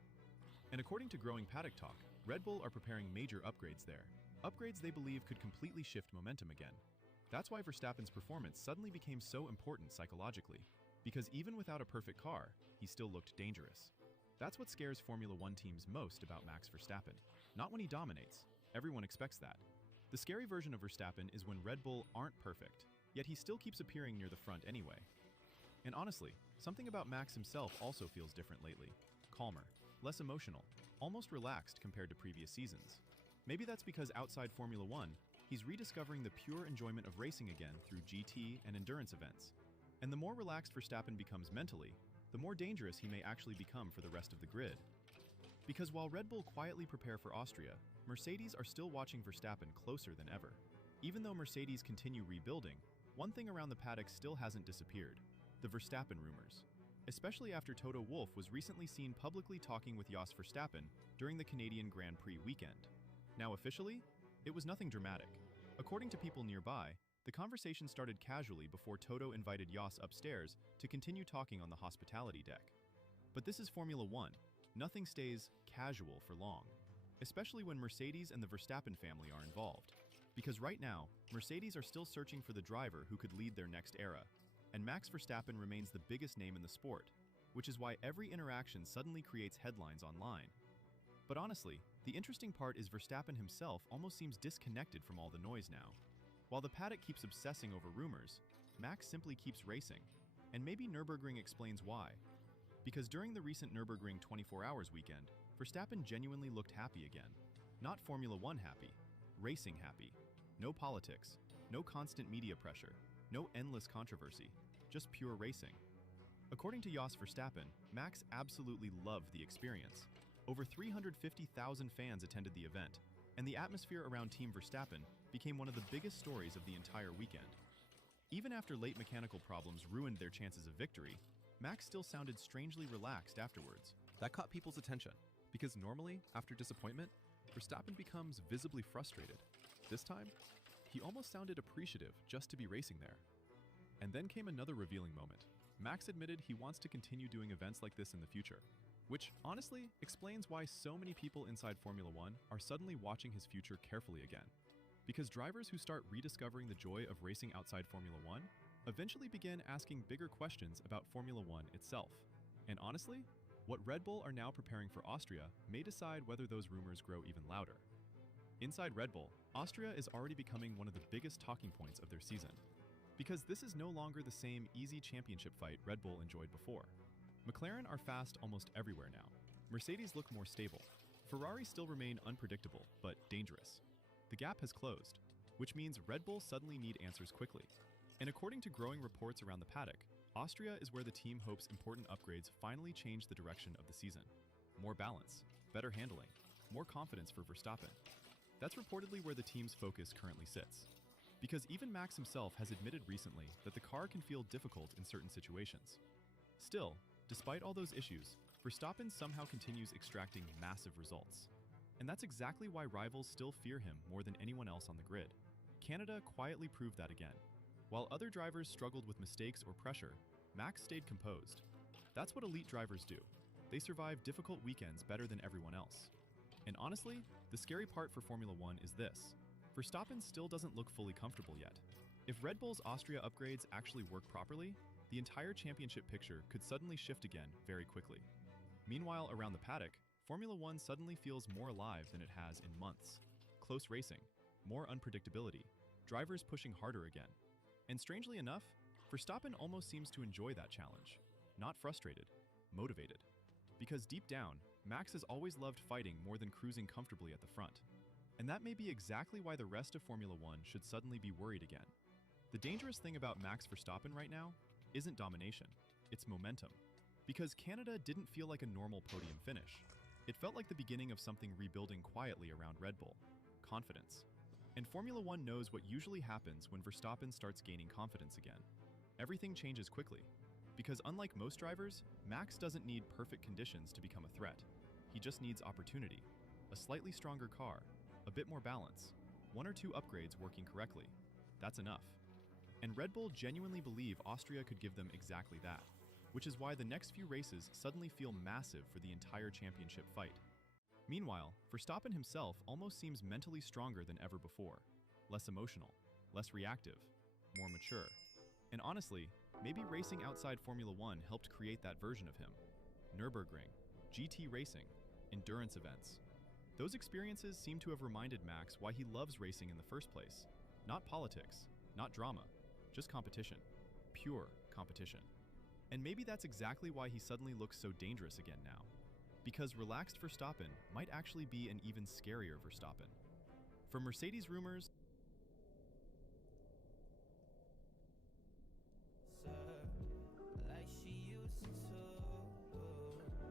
And according to growing paddock talk, Red Bull are preparing major upgrades there. Upgrades they believe could completely shift momentum again. That's why Verstappen's performance suddenly became so important psychologically, because even without a perfect car, he still looked dangerous. That's what scares Formula One teams most about Max Verstappen. Not when he dominates. Everyone expects that. The scary version of Verstappen is when Red Bull aren't perfect, yet he still keeps appearing near the front anyway. And honestly, something about Max himself also feels different lately. Calmer, less emotional, almost relaxed compared to previous seasons. Maybe that's because outside Formula One, he's rediscovering the pure enjoyment of racing again through GT and endurance events. And the more relaxed Verstappen becomes mentally, the more dangerous he may actually become for the rest of the grid. Because while Red Bull quietly prepare for Austria, Mercedes are still watching Verstappen closer than ever. Even though Mercedes continue rebuilding, one thing around the paddock still hasn't disappeared: the Verstappen rumors. Especially after Toto Wolff was recently seen publicly talking with Jos Verstappen during the Canadian Grand Prix weekend. Now officially, it was nothing dramatic. According to people nearby, the conversation started casually before Toto invited Jos upstairs to continue talking on the hospitality deck. But this is Formula One. Nothing stays casual for long, especially when Mercedes and the Verstappen family are involved. Because right now, Mercedes are still searching for the driver who could lead their next era, and Max Verstappen remains the biggest name in the sport, which is why every interaction suddenly creates headlines online. But honestly, the interesting part is Verstappen himself almost seems disconnected from all the noise now. While the paddock keeps obsessing over rumors, Max simply keeps racing, and maybe Nürburgring explains why. Because during the recent Nürburgring 24 Hours weekend, Verstappen genuinely looked happy again. Not Formula One happy, racing happy. No politics, no constant media pressure, no endless controversy, just pure racing. According to Jos Verstappen, Max absolutely loved the experience. Over 350,000 fans attended the event, and the atmosphere around Team Verstappen became one of the biggest stories of the entire weekend. Even after late mechanical problems ruined their chances of victory, Max still sounded strangely relaxed afterwards, That caught people's attention, because normally, after disappointment, Verstappen becomes visibly frustrated. This time, he almost sounded appreciative just to be racing there. And then came another revealing moment. Max admitted he wants to continue doing events like this in the future, which honestly explains why so many people inside Formula One are suddenly watching his future carefully again. Because drivers who start rediscovering the joy of racing outside Formula One eventually begin asking bigger questions about Formula One itself. And honestly, what Red Bull are now preparing for Austria may decide whether those rumors grow even louder. Inside Red Bull, Austria is already becoming one of the biggest talking points of their season. Because this is no longer the same easy championship fight Red Bull enjoyed before. McLaren are fast almost everywhere now. Mercedes look more stable. Ferrari still remain unpredictable, but dangerous. The gap has closed, which means Red Bull suddenly need answers quickly. And according to growing reports around the paddock, Austria is where the team hopes important upgrades finally change the direction of the season. More balance, better handling, more confidence for Verstappen. That's reportedly where the team's focus currently sits. Because even Max himself has admitted recently that the car can feel difficult in certain situations. Still, despite all those issues, Verstappen somehow continues extracting massive results. And that's exactly why rivals still fear him more than anyone else on the grid. Canada quietly proved that again. While other drivers struggled with mistakes or pressure, Max stayed composed. That's what elite drivers do. They survive difficult weekends better than everyone else. And honestly, the scary part for Formula One is this. Verstappen still doesn't look fully comfortable yet. If Red Bull's Austria upgrades actually work properly, the entire championship picture could suddenly shift again very quickly. Meanwhile, around the paddock, Formula One suddenly feels more alive than it has in months. Close racing, more unpredictability, drivers pushing harder again. And strangely enough, Verstappen almost seems to enjoy that challenge. Not frustrated, motivated. Because deep down, Max has always loved fighting more than cruising comfortably at the front. And that may be exactly why the rest of Formula One should suddenly be worried again. The dangerous thing about Max Verstappen right now isn't domination, it's momentum. Because Canada didn't feel like a normal podium finish. It felt like the beginning of something rebuilding quietly around Red Bull. Confidence. And Formula One knows what usually happens when Verstappen starts gaining confidence again. Everything changes quickly. Because unlike most drivers, Max doesn't need perfect conditions to become a threat. He just needs opportunity. A slightly stronger car, a bit more balance, one or two upgrades working correctly. That's enough. And Red Bull genuinely believe Austria could give them exactly that, which is why the next few races suddenly feel massive for the entire championship fight. Meanwhile, Verstappen himself almost seems mentally stronger than ever before, less emotional, less reactive, more mature. And honestly, maybe racing outside Formula One helped create that version of him. Nürburgring, GT racing, endurance events. Those experiences seem to have reminded Max why he loves racing in the first place. Not politics, not drama, just competition. Pure competition. And maybe that's exactly why he suddenly looks so dangerous again now. Because relaxed Verstappen might actually be an even scarier Verstappen. From Mercedes rumors like she used to,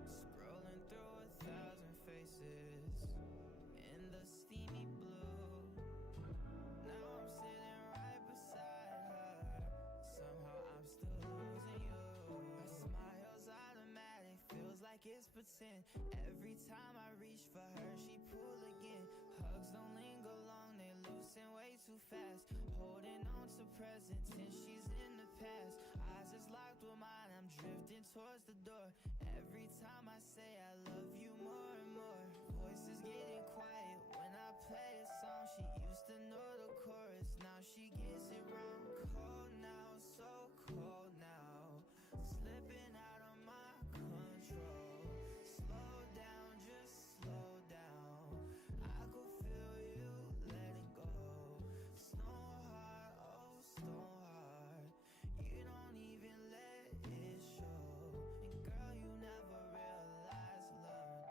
scrolling through 1,000 faces in the steamy blue. Now I'm sitting right beside her. Somehow I'm still losing you. Her smile's automatic, feels like it's pretend. Every time I reach for her, she pull again. Hugs don't linger long, they loosen way too fast. Holding on to present tense, she's in the past. Eyes is locked with mine, I'm drifting towards the door. Every time I say I love you more and more. Voice is getting quiet when I play a song. She used to know the chorus, now she gets it wrong. Cold now, so cold now, slipping out of my control. Slow down, just slow down. I could feel you, let it go. Stone heart, oh stone heart. You don't even let it show. And girl, you never realize love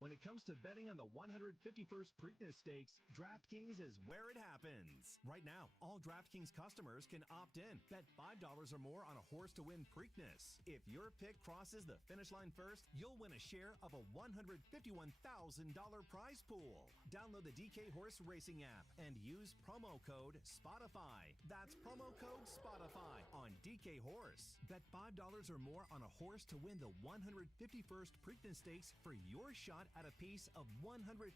When it comes to betting on the 151st Preakness Stakes, DraftKings is where it happens. Right now, all DraftKings customers can opt in. Bet $5 or more on a horse to win Preakness. If your pick crosses the finish line first, you'll win a share of a $151,000 prize pool. Download the DK Horse Racing app and use promo code Spotify. That's promo code Spotify on DK Horse. Bet $5 or more on a horse to win the 151st Preakness Stakes for your shot at a piece of $151,000.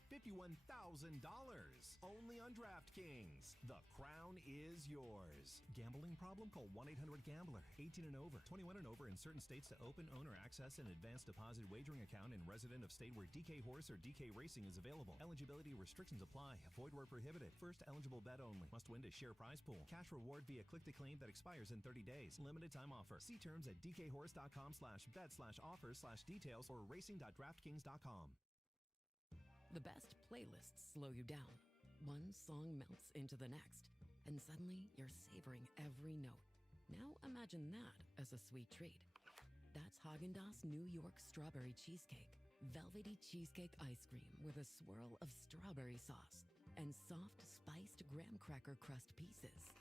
Only on DraftKings. The crown is yours. Gambling problem? Call 1-800-GAMBLER. 18 and over. 21 and over in certain states to open, own, or access an advanced deposit wagering account and resident of state where DK Horse or DK Racing is available. Eligibility restrictions apply. Void where prohibited. First eligible bet only. Must win to share prize pool. Cash reward via click to claim that expires in 30 days. Limited time offer. See terms at dkhorse.com/bet/offers/details or racing.draftkings.com. The best playlists slow you down. One song melts into the next, and suddenly you're savoring every note. Now imagine that as a sweet treat. That's Haagen-Dazs New York Strawberry Cheesecake. Velvety cheesecake ice cream with a swirl of strawberry sauce and soft, spiced graham cracker crust pieces.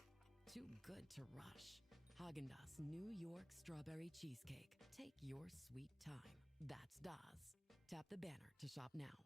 Too good to rush. Haagen-Dazs New York Strawberry Cheesecake. Take your sweet time. That's Dazs. Tap the banner to shop now.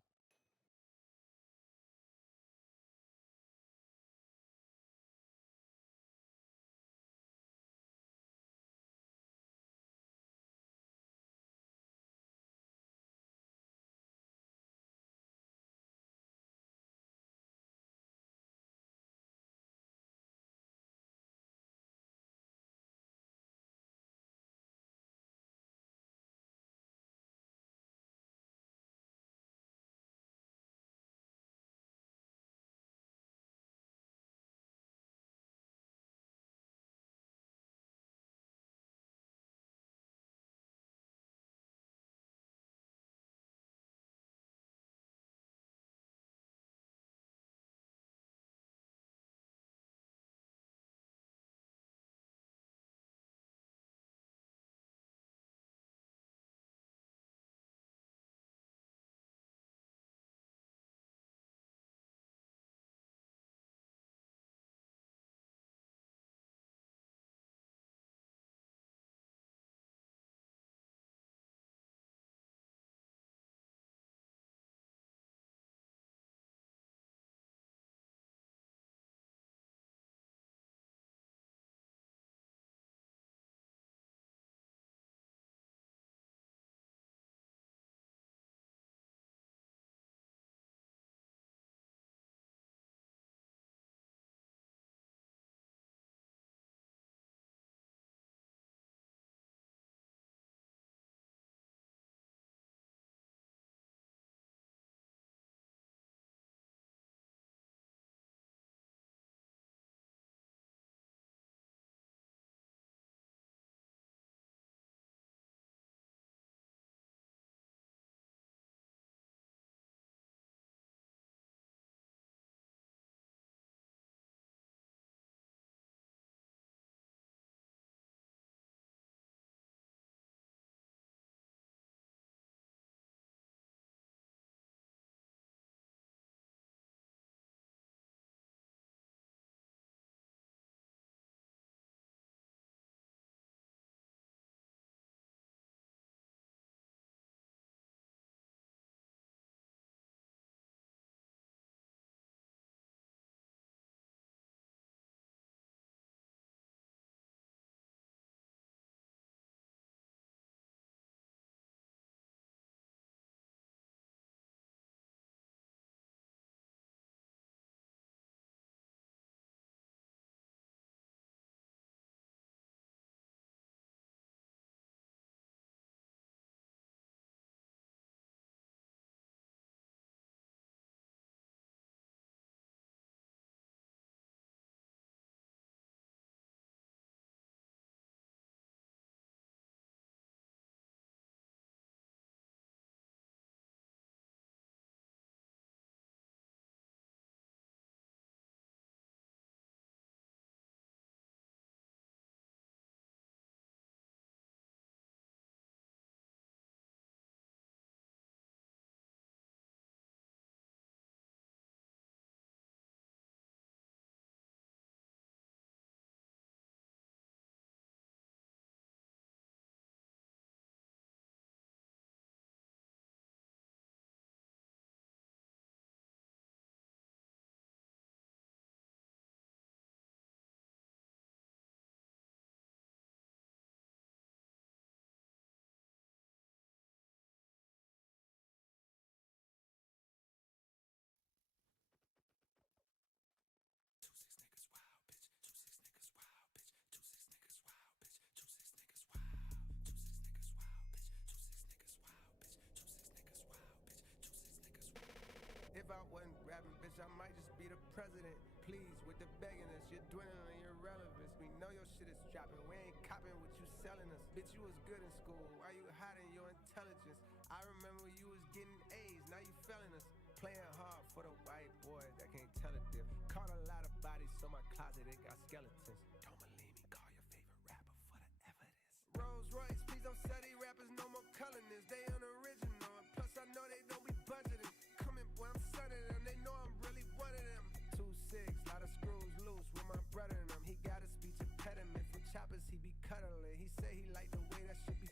bitch, I might just be the president. Please, with the begging us, you're dwindling your relevance. We know your shit is dropping, we ain't copping what you selling us. Bitch, you was good in school, why you hiding your intelligence? I remember you was getting A's, now you failing us. Playing hard for the white boy that can't tell a diff. Caught a lot of bodies, so my closet, it got skeletons. Don't believe me, call your favorite rapper for the evidence. Rolls Royce, please don't sell these rappers no more colonists. They unoriginal, and plus I know they don't be budgeting. Coming, boy, I'm sunning them, they know I'm really one of them. 2-6, lot of screws loose with my brother and them. He got a speech impediment from choppers, he be cuddling. He say he like the way that shit be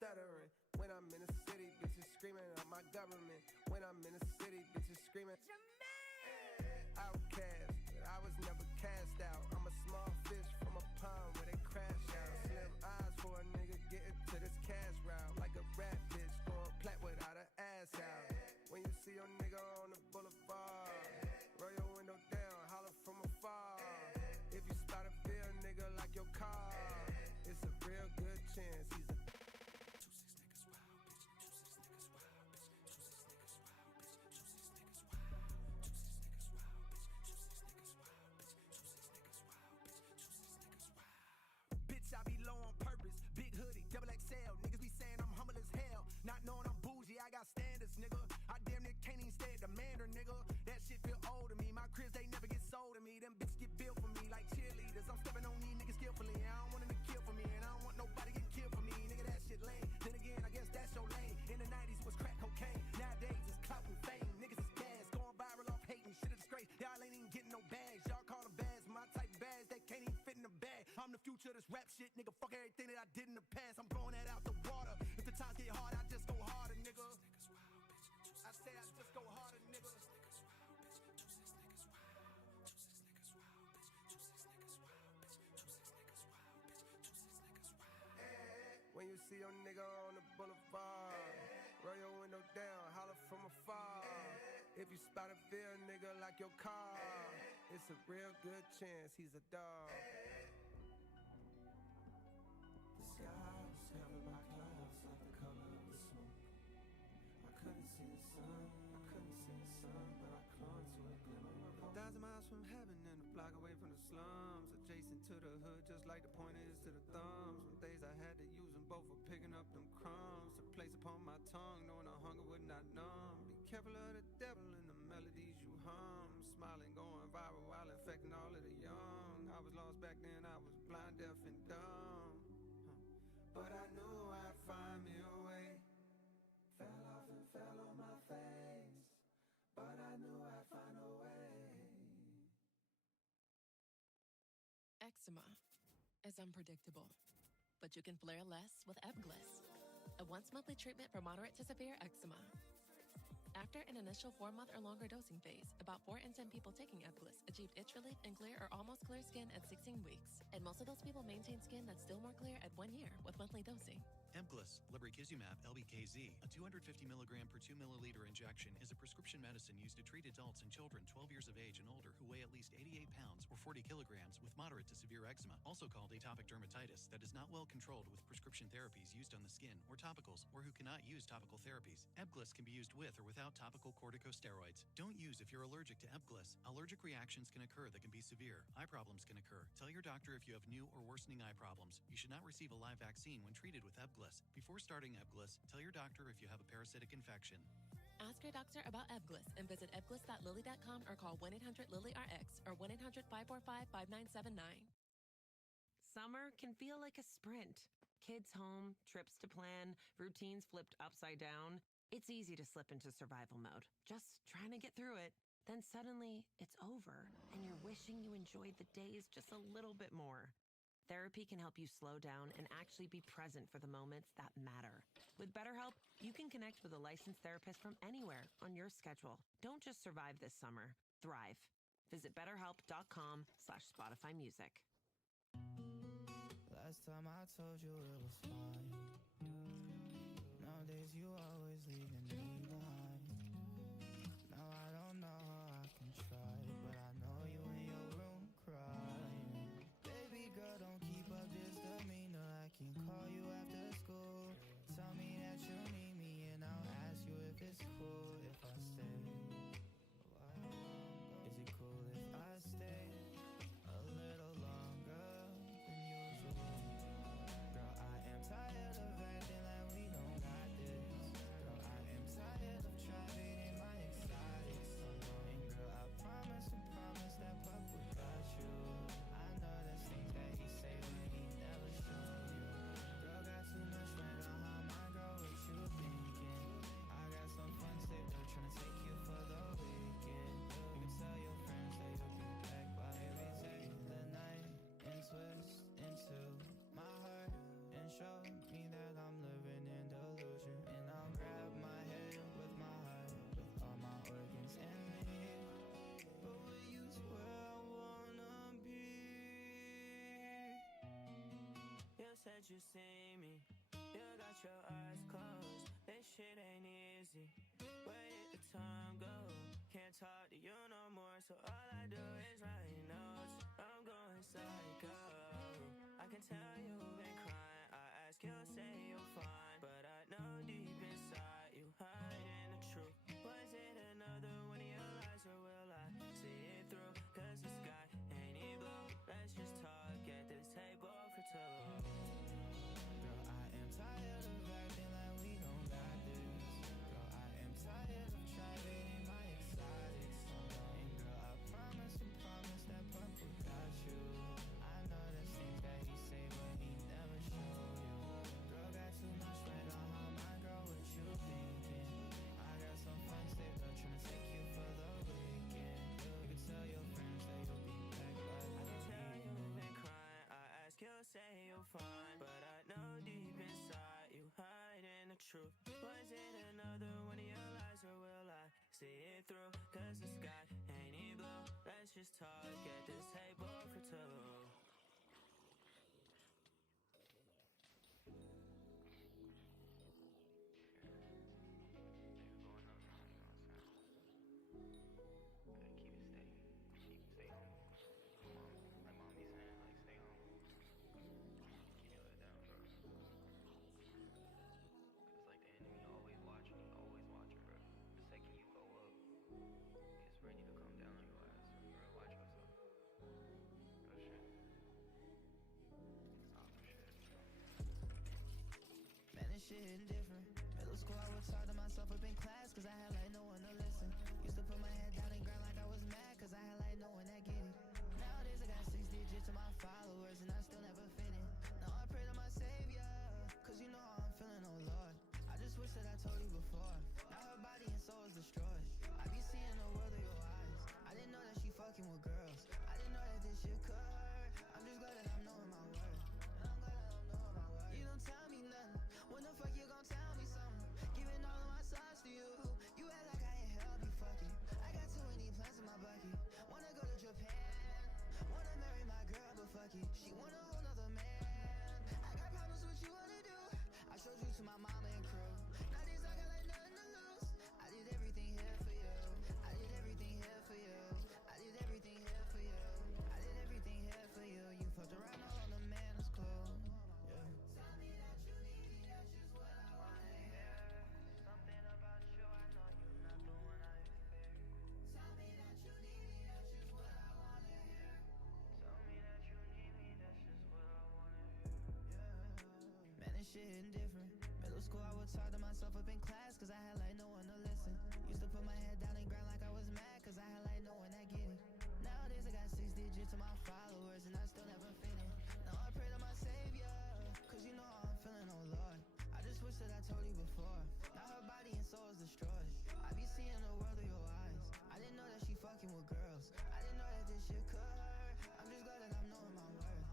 stuttering. When I'm in the city, bitches screaming out my government. When I'm in the city, bitches screaming outcast, but I was never cast out. I'm a small fish from a pond where they crash out. Slim eyes for a nigga getting to this cash route. Like a rat bitch going plat without her ass out. When you see your nigga on the boulevard, roll your window down, holler from afar. If you spot a bill nigga like your car, it's a real good chance he's a I be low on purpose, big hoodie, double XL. Niggas be saying I'm humble as hell, not knowing I'm bougie, I got standards, nigga. I damn near can't even stay at the Mandarin, nigga. That shit feel old to me, my cribs they never get sold to me. Them bitches get built for me like cheerleaders. I'm stepping on these niggas skillfully. I don't want them to kill for me, and I don't want nobody get killed for me. Nigga, that shit lame. Then again, I guess that's your lane. In the 90s was crack cocaine, nowadays it's clout and fame. Niggas is gas, going viral off hating, shit a disgrace. Y'all ain't even getting no bags, y'all call them bags. My type of bags, they can't even fit in the bag. I'm the future of this rap shit, nigga. Fuck everything that I did in the past. I'm blowing that out the water. If the times get hard, I just go harder, nigga. I say I just go harder, nigga. When you see your nigga on the boulevard, roll your window down, holler from afar. If you spot a bill nigga like your car, it's a real good chance he's a dog. The sky was covered by clouds like the color of the smoke. I couldn't see the sun, but I clung to a glimmer of hope. 1,000 miles from heaven and a block away from the slums, adjacent to the hood just like the pointers to the thumbs. Some days I had to use them both for picking up them crumbs to place upon my tongue, knowing the hunger would not numb. Be careful of the devil and the melodies you hum, smiling, going viral while infecting all of the young. I was lost back then, I was blind, deaf, and dumb. But I knew I'd find me a way. Fell off and fell on my face, but I knew I'd find a way. Eczema is unpredictable, but you can flare less with Ebglyss, a once-monthly treatment for moderate to severe eczema. After an initial 4-month or longer dosing phase, about 4 in 10 people taking Ebglyss achieved itch relief and clear or almost clear skin at 16 weeks. And most of those people maintain skin that's still more clear at 1 year with monthly dosing. Ebglyss, lebrikizumab LBKZ, a 250 milligram per 2 milliliter injection, is a prescription medicine used to treat adults and children 12 years of age and older who weigh at least 88 pounds or 40 kilograms with moderate to severe eczema, also called atopic dermatitis, that is not well controlled with prescription therapies used on the skin or topicals, or who cannot use topical therapies. Ebglyss can be used with or without topical corticosteroids. Don't use if you're allergic to Ebglyss. Allergic reactions can occur that can be severe. Eye problems can occur. Tell your doctor if you have new or worsening eye problems. You should not receive a live vaccine when treated with Ebglyss. Before starting Ebglyss, tell your doctor if you have a parasitic infection. Ask your doctor about Ebglyss and visit ebglyss.lilly.com or call 1-800-LILY-RX or 1-800-545-5979. Summer can feel like a sprint. Kids home, trips to plan, routines flipped upside down. It's easy to slip into survival mode, just trying to get through it. Then suddenly, it's over, and you're wishing you enjoyed the days just a little bit more. Therapy can help you slow down and actually be present for the moments that matter. With BetterHelp, you can connect with a licensed therapist from anywhere on your schedule. Don't just survive this summer, thrive. Visit BetterHelp.com/Spotify Music. Last time I told you it was fine. Nowadays you always leaving me behind. Now I don't know how I can try, but I know you in your room crying. Baby girl, don't keep up this demeanor. I can call you after school. Tell me that you need me and I'll ask you if it's cool if I stay a while. said you see me. You got your eyes closed. This shit ain't easy. Where did the time go? Can't talk to you no more, so all I do is write notes. I'm going psycho. I can tell you've been crying. I ask you, say you're fine, but I know deep inside you hiding the truth. Was it another one of your lies, or will I see it through? Cause the sky ain't even blue. Let's just talk, get this table for two. Girl, I am tired of acting like we don't got this. Girl, I am tired of trying my exotics. And girl, I promise that purple got you. I know there's things that he say, but he never show you. Girl, got too much red on my mind, girl, what you thinking? I got some fun saved up, tryna take you for the weekend. You can tell your friends that you'll be back by the I can tell weekend. you've been crying. I ask you, say you're fine, but I know deep inside you hiding the truth. Was it another one of your lies, or will I see it through? Cause the sky ain't even blue. Let's just talk, get this table for two. Man, this shit hitting different. Middle school, I would talk to myself up in class, cause I had like no one to listen. Used to put my head down and grind like I was mad, cause I had like no one that get it. Nowadays, I got 6 digits to my followers, and I still never fit in. Now I pray to my savior, cause you know how I'm feeling, oh Lord. I just wish that I told you before. Now her body and soul is destroyed. I be seeing the world through your eyes. I didn't know that she fucking with girls. I didn't know that this shit could hurt. I'm just glad that I'm knowing my worth. And I'm glad that I'm knowing my worth. You don't tell me nothing. When the fuck you gon' tell me something? Giving all of my sauce to you. You act like I ain't help you, fuck it. I got too many plans in my bucket. Wanna go to Japan. Wanna marry my girl, but fuck it. She want a whole nother man. I got problems, what you wanna do? I showed you to my mama and crew. Nowadays I got like nothing to lose. I did everything here for you. I did everything here for you. I did everything here for you. I did everything here for you. You fucked around all on the man, it's cool. Yeah. Tell me that you need me, that's just what I wanna hear. Something about you, I know you're not the one I fear. Tell me that you need me, that's just what I wanna hear. Tell me that you need me, that's just what I wanna hear. Yeah. Man, this shit hitting different. Middle school, I would talk to myself up in class, cause I had like no one to listen. Used to put my head down and grind like I was mad, cause I had like no one that get it. Nowadays I got 6 digits to my followers, and I still never fit in. Now I pray to my savior, cause you know how I'm feeling, oh Lord. I just wish that I told you before. Now her body and soul is destroyed. I be seeing the world through your eyes. I didn't know that she fucking with girls. I didn't know that this shit could hurt. I'm just glad that I'm knowing my worth.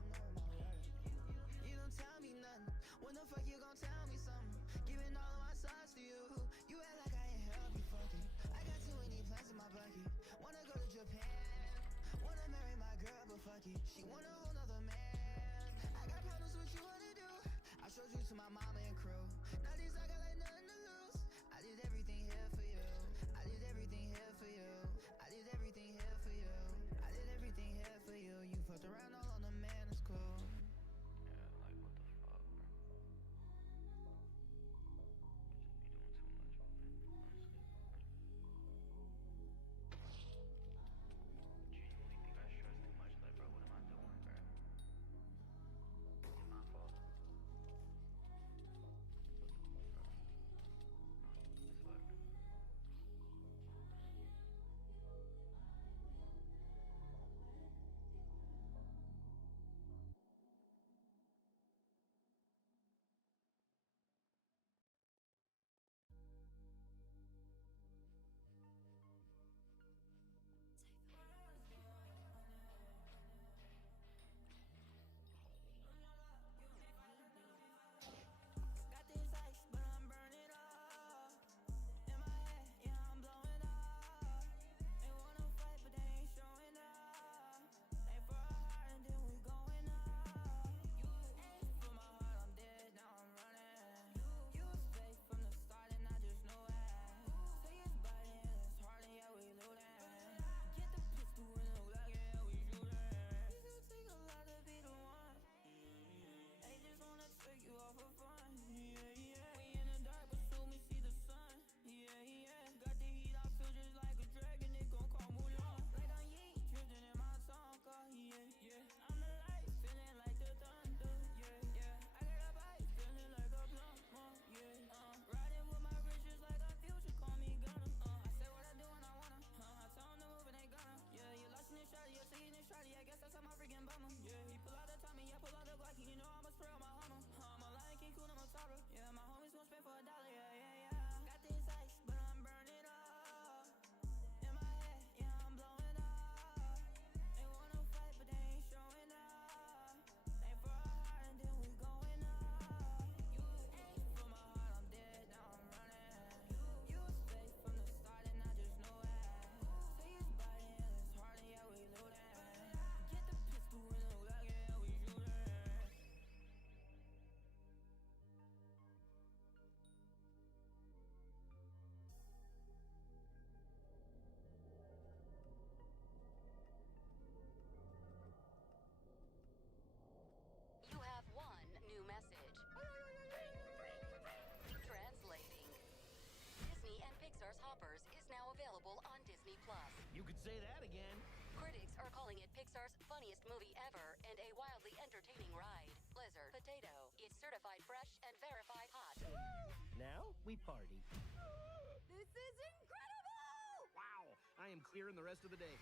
You don't tell me nothing. When the fuck you gon' tell me something? Giving all of my sauce to you. You act like I ain't help you, fuck it. I got too many plans in my bucket. Wanna go to Japan. Wanna marry my girl, but fuck it. She want a whole nother man. I got problems, what you wanna do? I showed you to my mama and crew. Nowadays I got like nothing to lose. I did everything here for you. I did everything here for you. I did everything here for you. I did everything here for you. You fucked around all on the man, it's cool. Yeah, like what the fuck, bro? total. Yeah, my homies gon' spend for $1, yeah, yeah, yeah. Got this ice, but I'm burning up. In my head, yeah, I'm blowing up. They wanna fight, but they ain't showing up. Aim for a heart and then we going up. You aim for my heart, I'm dead, now I'm running. You was fake from the start and I just know it. Say it's body and it's hard and yeah, we loading. Get the pistol in the back, yeah, we shooting. You have one new message. Translating. Disney and Pixar's Hoppers is now available on Disney+. You could say that again. Critics are calling it Pixar's funniest movie ever and a wildly entertaining ride. Blizzard Potato. It's certified fresh and verified hot. Now we party. This is incredible! Wow, I am clearing the rest of the day.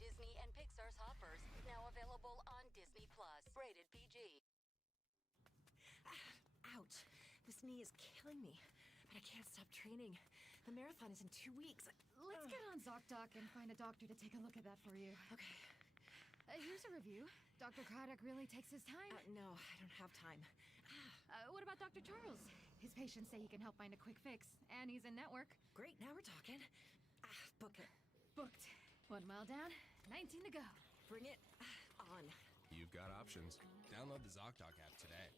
Disney and Pixar's Hoppers now available on Disney+. Rated PG. Ouch. This knee is killing me, but I can't stop training. The marathon is in 2 weeks. Let's get on ZocDoc and find a doctor to take a look at that for you. Okay. Here's a review. Dr. Craddock really takes his time. No, I don't have time. What about Dr. Charles? His patients say he can help find a quick fix, and he's in network. Great, now we're talking. Book it. Booked. 1 mile down, 19 to go. Bring it on. You've got options. Download the ZocDoc app today.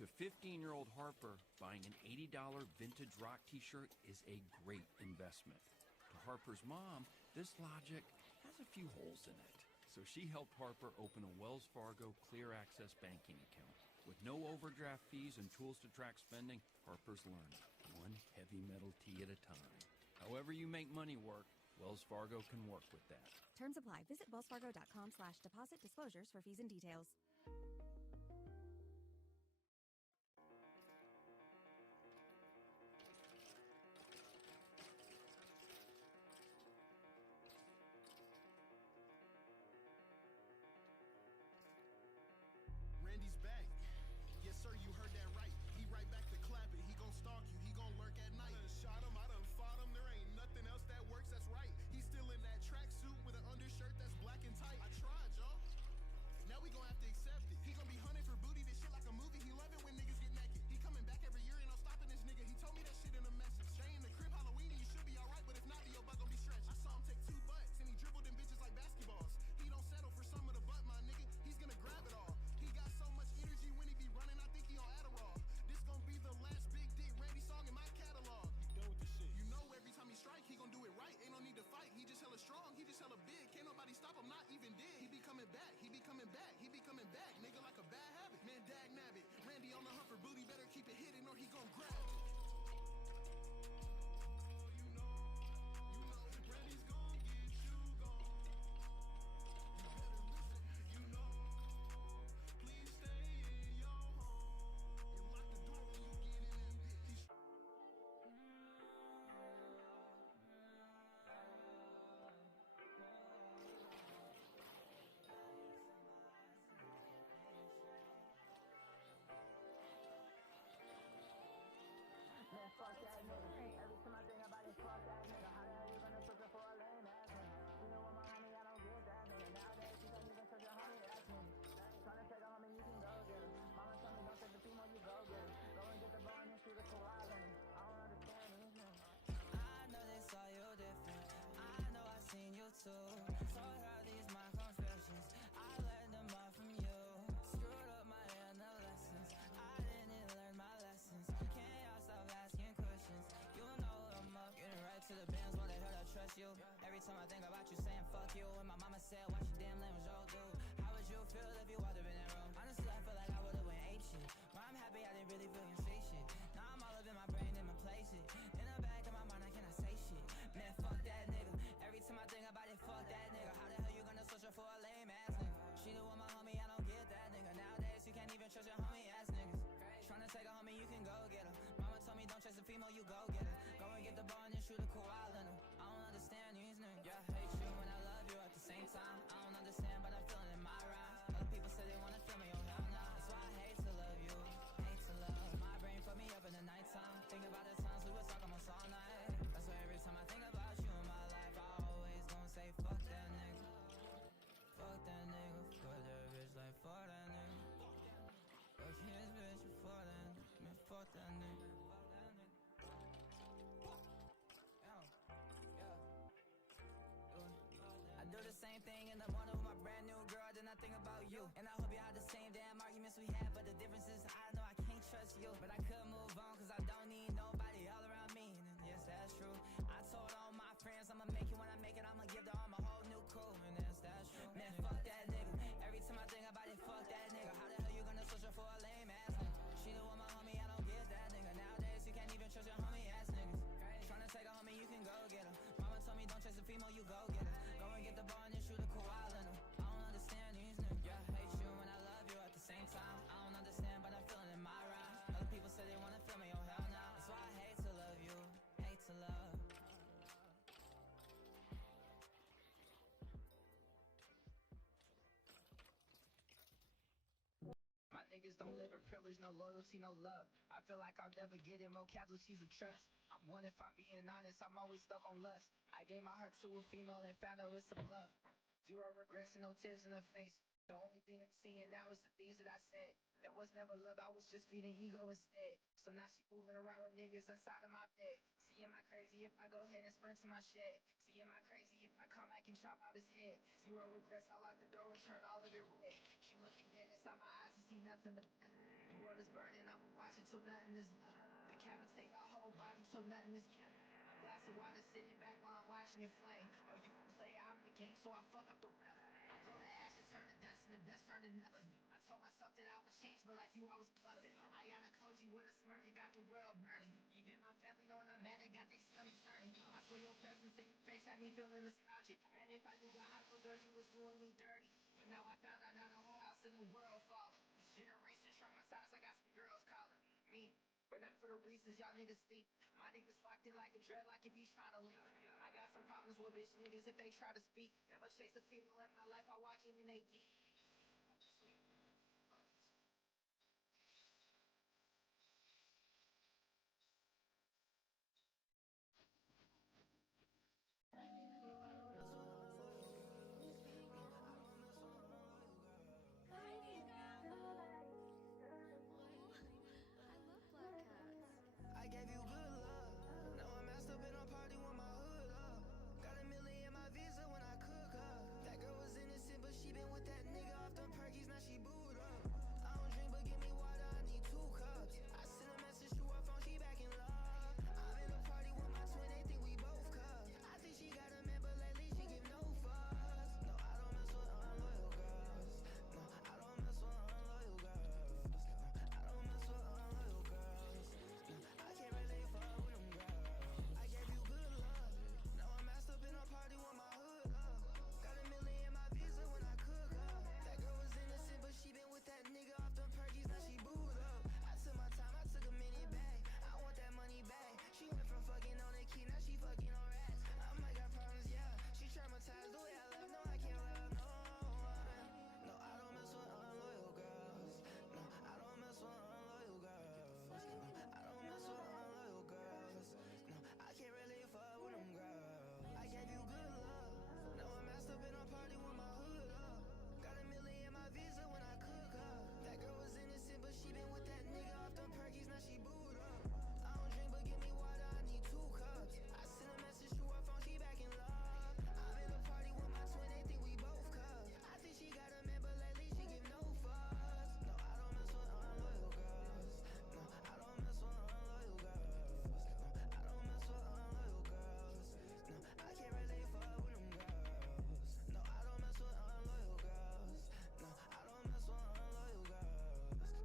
To 15-year-old Harper, buying an $80 vintage rock t-shirt is a great investment. To Harper's mom, this logic has a few holes in it. So she helped Harper open a Wells Fargo Clear Access banking account. With no overdraft fees and tools to track spending, Harper's learned, one heavy metal tee at a time. However you make money work, Wells Fargo can work with that. Terms apply. Visit wellsfargo.com/deposit disclosures for fees and details. Randy's back. Yes, sir, you heard that right. He right back to clapping. He gon' stalk you. He gon' lurk at night. I done shot him. I done fought him. There ain't nothing else that works. That's right. He's still in that tracksuit with an undershirt that's black and tight. I tried, y'all. Now we gon' have to accept it. He gon' be hunting for booty. This shit like a movie. He love it when niggas get naked. He coming back every year. Ain't no stopping this nigga. He told me that shit in a message. Stay in the crib Halloween and you should be alright. But if not, then your butt gon' be stretched. I saw him take 2 butts and he dribbled them bitches like basketballs. He don't settle for some of the butt, my nigga. He's gonna grab it all. He got so much energy when he be running. I think he on Adderall. This gon' be the last big dick Randy song in my catalog. Done with this shit. You know every time he strike, he gon' do it right. Ain't no need to fight. He just hella strong. He just hella big. Can't nobody stop him. Not even dead. He be coming back. He be coming back. He be coming back. Nigga like a bad habit. Man, dag nabbit. Randy on the hunt for booty. Better keep it hidden or he gon' grab it. Randy's gon' get you gone. You better listen. You know. Please stay in your home. And lock the door when you get in that bitch. Man, fuck that nigga. Every time I think about it, fuck that nigga. How the hell you gonna push it for a lame ass nigga? You know what, my homie, I don't get that nigga. Nowadays, you can't even touch your homie ass nigga. Tryna take a homie, you can go get it. Mama told me don't take the female, you go get it. Go and get the ball and then shoot it for wild in it. I don't understand these niggas. I know they saw you different. I know I seen you too. So how these my confessions. I learned them all from you. Screwed up my adolescence. I didn't learn my lessons. Can't y'all stop asking questions? You know I'm up, getting right to the bands when they heard I trust you. Every time I think about you saying fuck you, and my mama said, watch your damn language, oh dude. How would you feel if you walked up in that room? Honestly, I feel like I would've went ape shit. But I'm happy I didn't really feel you say shit. Now I'm all up in my brain and my place it. In the back of my mind, I cannot say shit. Man, fuck that nigga. Every time I think about it, fuck that nigga. How the hell you gonna switch her for a lame ass nigga? She the one, my homie, I don't get that nigga. Nowadays, you can't even trust your homie ass niggas. Tryna take a homie, you can go get her. Mama told me don't chase a female, you go get her. Go and get the ball and then shoot a koala in her. I don't understand these niggas. Yeah, I hate you and I love you at the same time. I don't understand, but I'm feeling in my rhymes. Other people say they wanna feel me, oh hell nah. That's why I hate to love you, hate to love. same thing in the morning with my brand new girl, then I think about you. And I hope you had the same damn arguments we had, but the difference is I know I can't trust you. But I could move on, cause I don't need nobody all around me. And yes, that's true. I told all my friends I'ma make it when I make it, I'ma give to all my whole new crew. And yes, that's true. Man, fuck that nigga. Every time I think about it, fuck that nigga. How the hell you gonna switch her for a lame ass nigga? She the one my homie, I don't get that nigga. Nowadays you can't even trust your homie ass niggas. Tryna take a homie, you can go get her. Mama told me don't chase a female, you go get her. Go and get the ball and then shoot a koala in her. I don't understand these niggas. Yeah, I hate you and I love you at the same time. I don't understand, but I'm feeling in my rhyme. Other people say they wanna feel me, oh hell no. That's why I hate to love you, hate to love. My niggas don't live in privilege, no loyalty, no love. I feel like I'll never get it, more casualties of trust. I'm one if I'm being honest, I'm always stuck on lust. I gave my heart to a female and found out it's some love. Zero regrets and no tears in the face. The only thing I'm seeing now is the things that I said. That was never love, I was just feeding ego instead. So now she moving around with niggas inside of my bed. See, am I crazy if I go ahead and sprint to my shed? See, am I crazy if I come back and chop out his head? Zero regrets, I lock the door and turn all of it red. She looking dead inside my eyes and see nothing but the world is burning, I'm watching till nothing is left. The cabins take my whole body till nothing is kept. A glass of water sitting back while I'm watching it flame. Oh, you can play, I'm the game, so I fuck up the rep. I throw the ashes, turn to dust, and the dust turn to nothing. I told myself that I would change, but like you, I was bluffing. I got a cozy with a smirk, and got the world burning. Even my family knowing I'm mad, I got their stomach turning. I saw your presence in your face, had me feeling nostalgic. And if I knew the hot was dirty, you was doing me dirty. But now I found out the whole house in the world falling. This generation traumatized, I got some girls calling me. But not for the reasons y'all niggas think. My niggas locked in like a dreadlock if he's trying to leave. I got some problems with bitch niggas if they try to speak. Never chase a female in my life, I watch it and they geek. I gave you good love. Now I'm messed up in a party with my hood up. Got a million in my visa when I cook up. That girl was innocent, but she been with that nigga off them perkies, now she booed up. I don't drink, but give me water, I need 2 cups. I sent a message to her phone, she back in love. I'm in a party with my twin, they think we both cups. I think she got a man, but lately she give no fucks. No, I don't mess with unloyal girls. No, I don't mess with unloyal girls. No, I don't mess with unloyal girls. No, I can't really fuck with them girls. I gave you good love. Now I'm messed up in a party with my hood up. Got a million in my visa when I cook up. That girl was innocent, but she been with that nigga off them perkies, now she booed up. I took my time, I took a minute back. I want that money back. She went from fucking on the key, now she fucking on rats. I might got problems, yeah. She traumatized the way I love. No, I can't love no one. No, I don't mess with unloyal girls. No, I don't mess with unloyal girls. No, I don't mess with unloyal girls. No, I can't really fuck with them girls. I gave you good love. Now I'm messed up in a party with my hood up. Got a million in my visa when I cook up. That girl was innocent, but she been with that nigga off them perkies, now she booed up. I don't drink, but give me water, I need 2 cups. I sent a message to her phone, she back in love. I'm in a party with my twin, they think we both cups. I think she got a man, but lately she give no fucks. No, I don't mess with unloyal girls. No, I don't mess with unloyal girls. No, I don't mess with unloyal girls. No, I can't really fuck with them girls. No, I don't mess with unloyal girls. No, I don't mess with unloyal girls.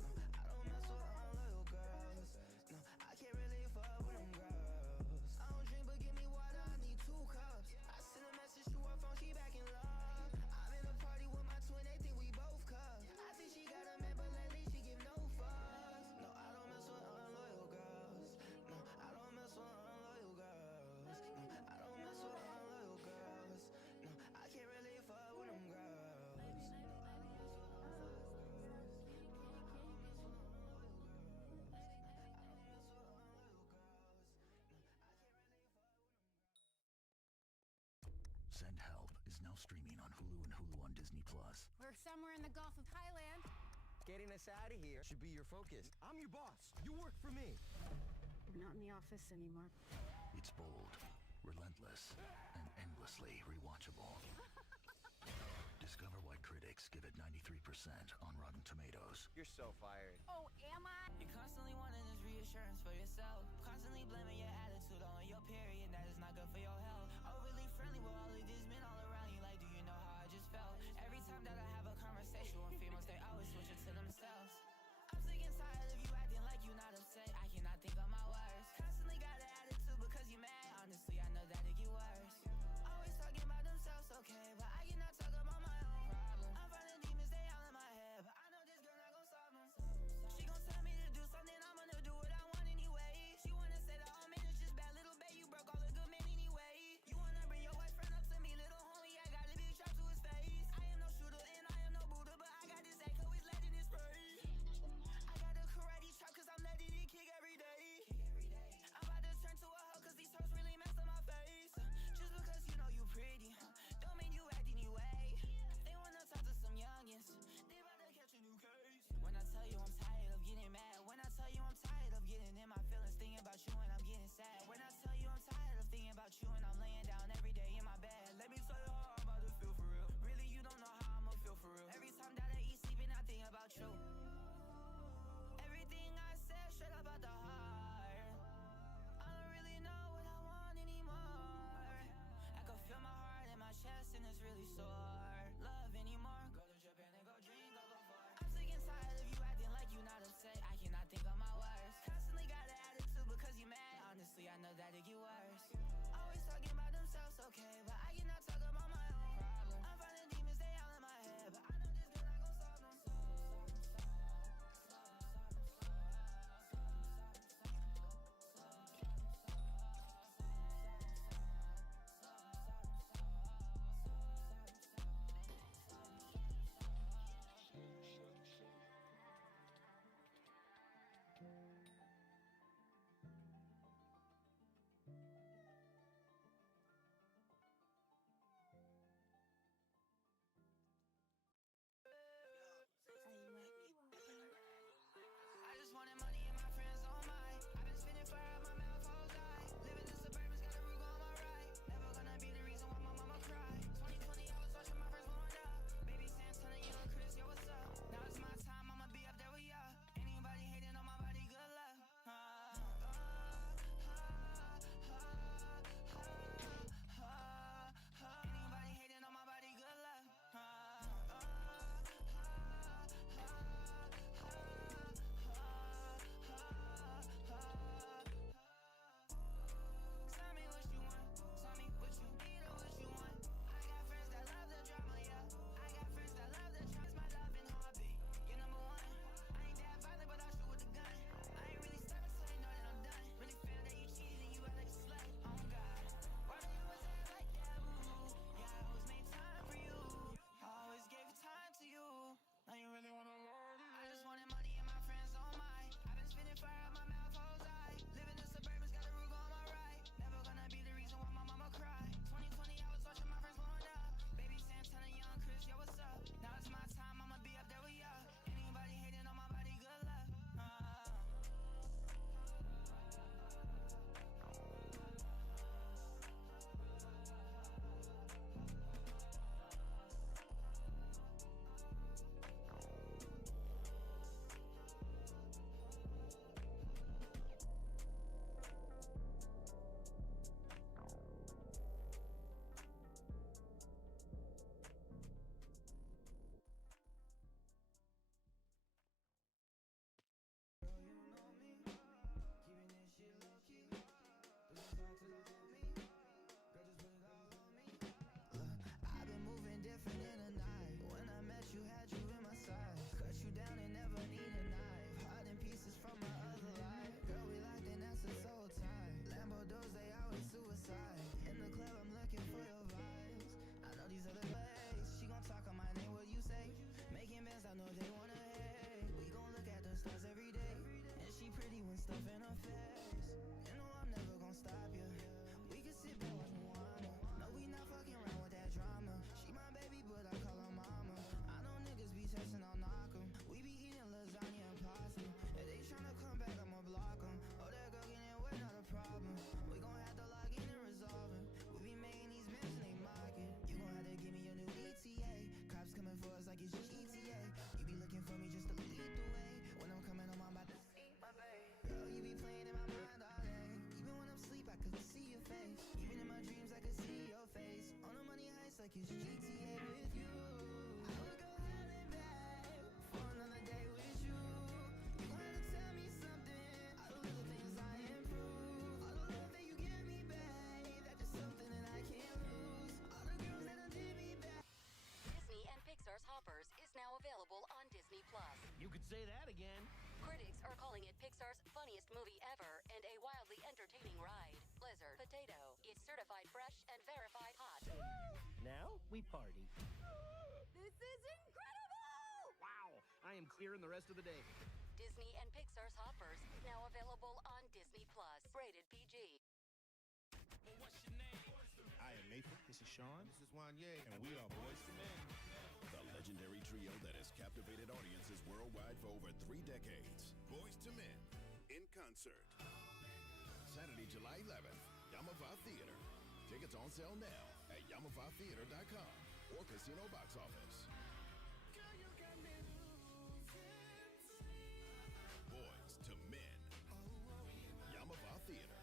No, I don't mess with unloyal girls. No, I can't really fuck with them girls. I don't drink, but give me water, I need 2 cups. I sent a message to her phone, she back in love. I'm in a party with my twin, they think we both cups. I think she got a man, but lately she give no fucks. No, I don't mess with unloyal girls. No, I don't mess with unloyal girls. No, I don't mess with unloyal girls. No, I can't really fuck with them girls. Send Help is now streaming on Hulu and Hulu on Disney+. We're somewhere in the Gulf of Thailand. Getting us out of here should be your focus. I'm your boss. You work for me. We're not in the office anymore. It's bold, relentless, and endlessly rewatchable. Discover why critics give it 93% on Rotten Tomatoes. You're so fired. Oh, am I? You're constantly wanting this reassurance for yourself. Constantly blaming your attitude on your period. That is not good for your health. Overly friendly with all of these men all around you. Like, do you know how I just felt? Every time that I have a conversation with females, they always switch it to themselves. I'm sick and tired of you acting like you're not upset. I cannot think of my words. Constantly got an attitude because you're mad. Honestly, I know that it get worse. Always talking about themselves, okay, but I cannot talk about my own problem. I'm finding demons, they all in my head, but I know this girl not gon' solve them. She gon' tell me to do something, I'm gonna do what I want anyway. She wanna say that all men is just bad, little babe, you broke all the good men anyway. You wanna bring your boyfriend up to me, little homie, I got a big trap to his face. I am no shooter and I am no Buddha, but I got this echo, it's letting it spray. I got a karate chop cause I'm letting it it's like it's GTA with you. I would go hell and back for another day with you. You wanna tell me something? All the little things I improve. All the love that you give me back, that's just something that I can't lose. All the girls that done did me back. Disney and Pixar's Hoppers is now available on Disney+. You could say that again. Critics are calling it Pixar's funniest movie ever and a wildly entertaining ride. Blizzard Potato. It's certified fresh and verified hot. Now we party. This is incredible! Wow, I am clearing the rest of the day. Disney and Pixar's Hoppers now available on Disney+. Rated PG. I am Nathan. This is Sean. This is Wanye. And we are Boys to Men. The legendary trio that has captivated audiences worldwide for over 3 decades. Boys to Men, in concert. Saturday, July 11th, Yamava Theater. Tickets on sale now at YamavaTheater.com or Casino Box Office. Boys to Men. Yamava Theater.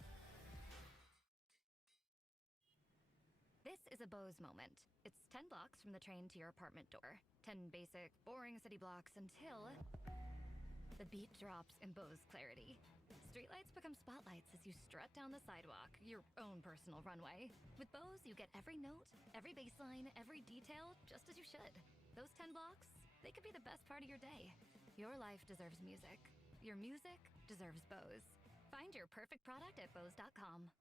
This is a Bose moment. It's 10 blocks from the train to your apartment door. 10 basic, boring city blocks until the beat drops in Bose clarity. Streetlights become spotlights as you strut down the sidewalk, your own personal runway. With Bose, you get every note, every bass line, every detail, just as you should. Those 10 blocks, they could be the best part of your day. Your life deserves music. Your music deserves Bose. Find your perfect product at Bose.com.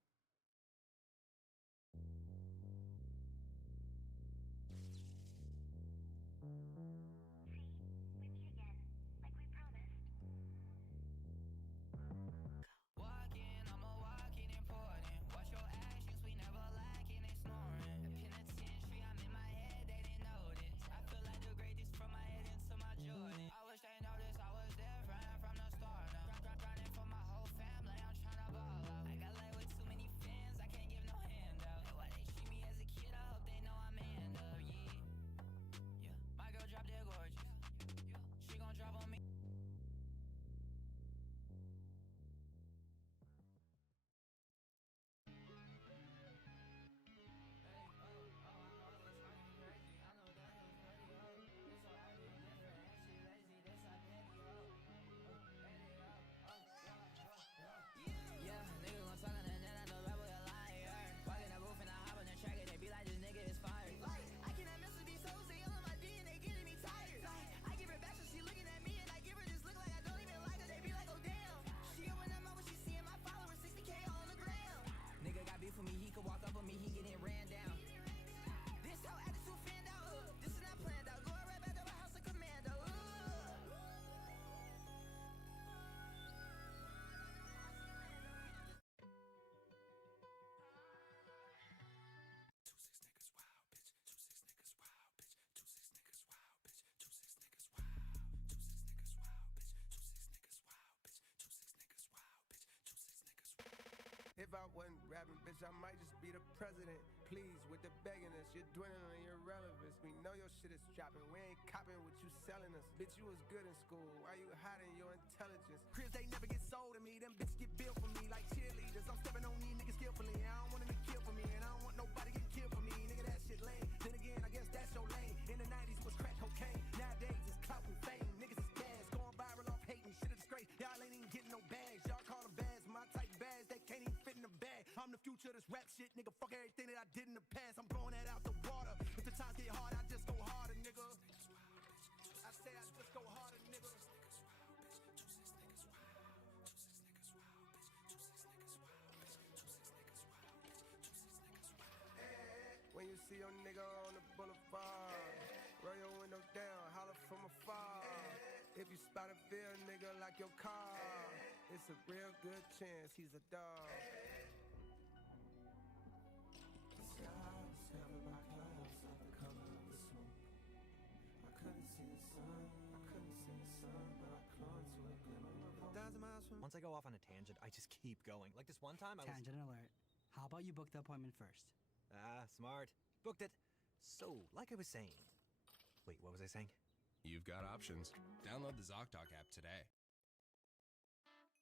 If I wasn't rapping, bitch, I might just be the president. Please, with the begging us, you're dwindling your relevance. We know your shit is dropping. We ain't copping what you selling us. Bitch, you was good in school. Why you hiding your intelligence? Cribs, they never get sold to me. Them bitches get built for me like cheerleaders. I'm stepping on these niggas skillfully. I don't want them to kill for me, and I don't want nobody getting killed for me. Nigga, that shit lame. Then again, I guess that's your lane. In the 90s, it was crack cocaine. Nowadays, it's clout and fame. Niggas is gas, going viral off hating. Shit a disgrace. Y'all ain't even getting no bags. Y'all call them bags. My type bags, they can't even fit in the bag. I'm the future of this rap shit, nigga. Fuck everything that I did in the past. I'm blowing that out the water. If the times get hard, I just go harder, nigga. I say I just go harder, nigga. When you see your nigga on the boulevard, roll your window down, holler from afar. If you spot a bill, nigga, like your car, it's a real good chance he's a dog. The sky was covered by clouds like the color of the smoke. I couldn't see the sun, but I clung to a glimmer of hope. 1,000 miles from. Once I go off on a tangent, I just keep going. Like this one time, I was. Tangent alert. How about you book the appointment first? Ah, smart. Booked it. So, like I was saying. Wait, what was I saying? You've got options. Download the ZocDoc app today.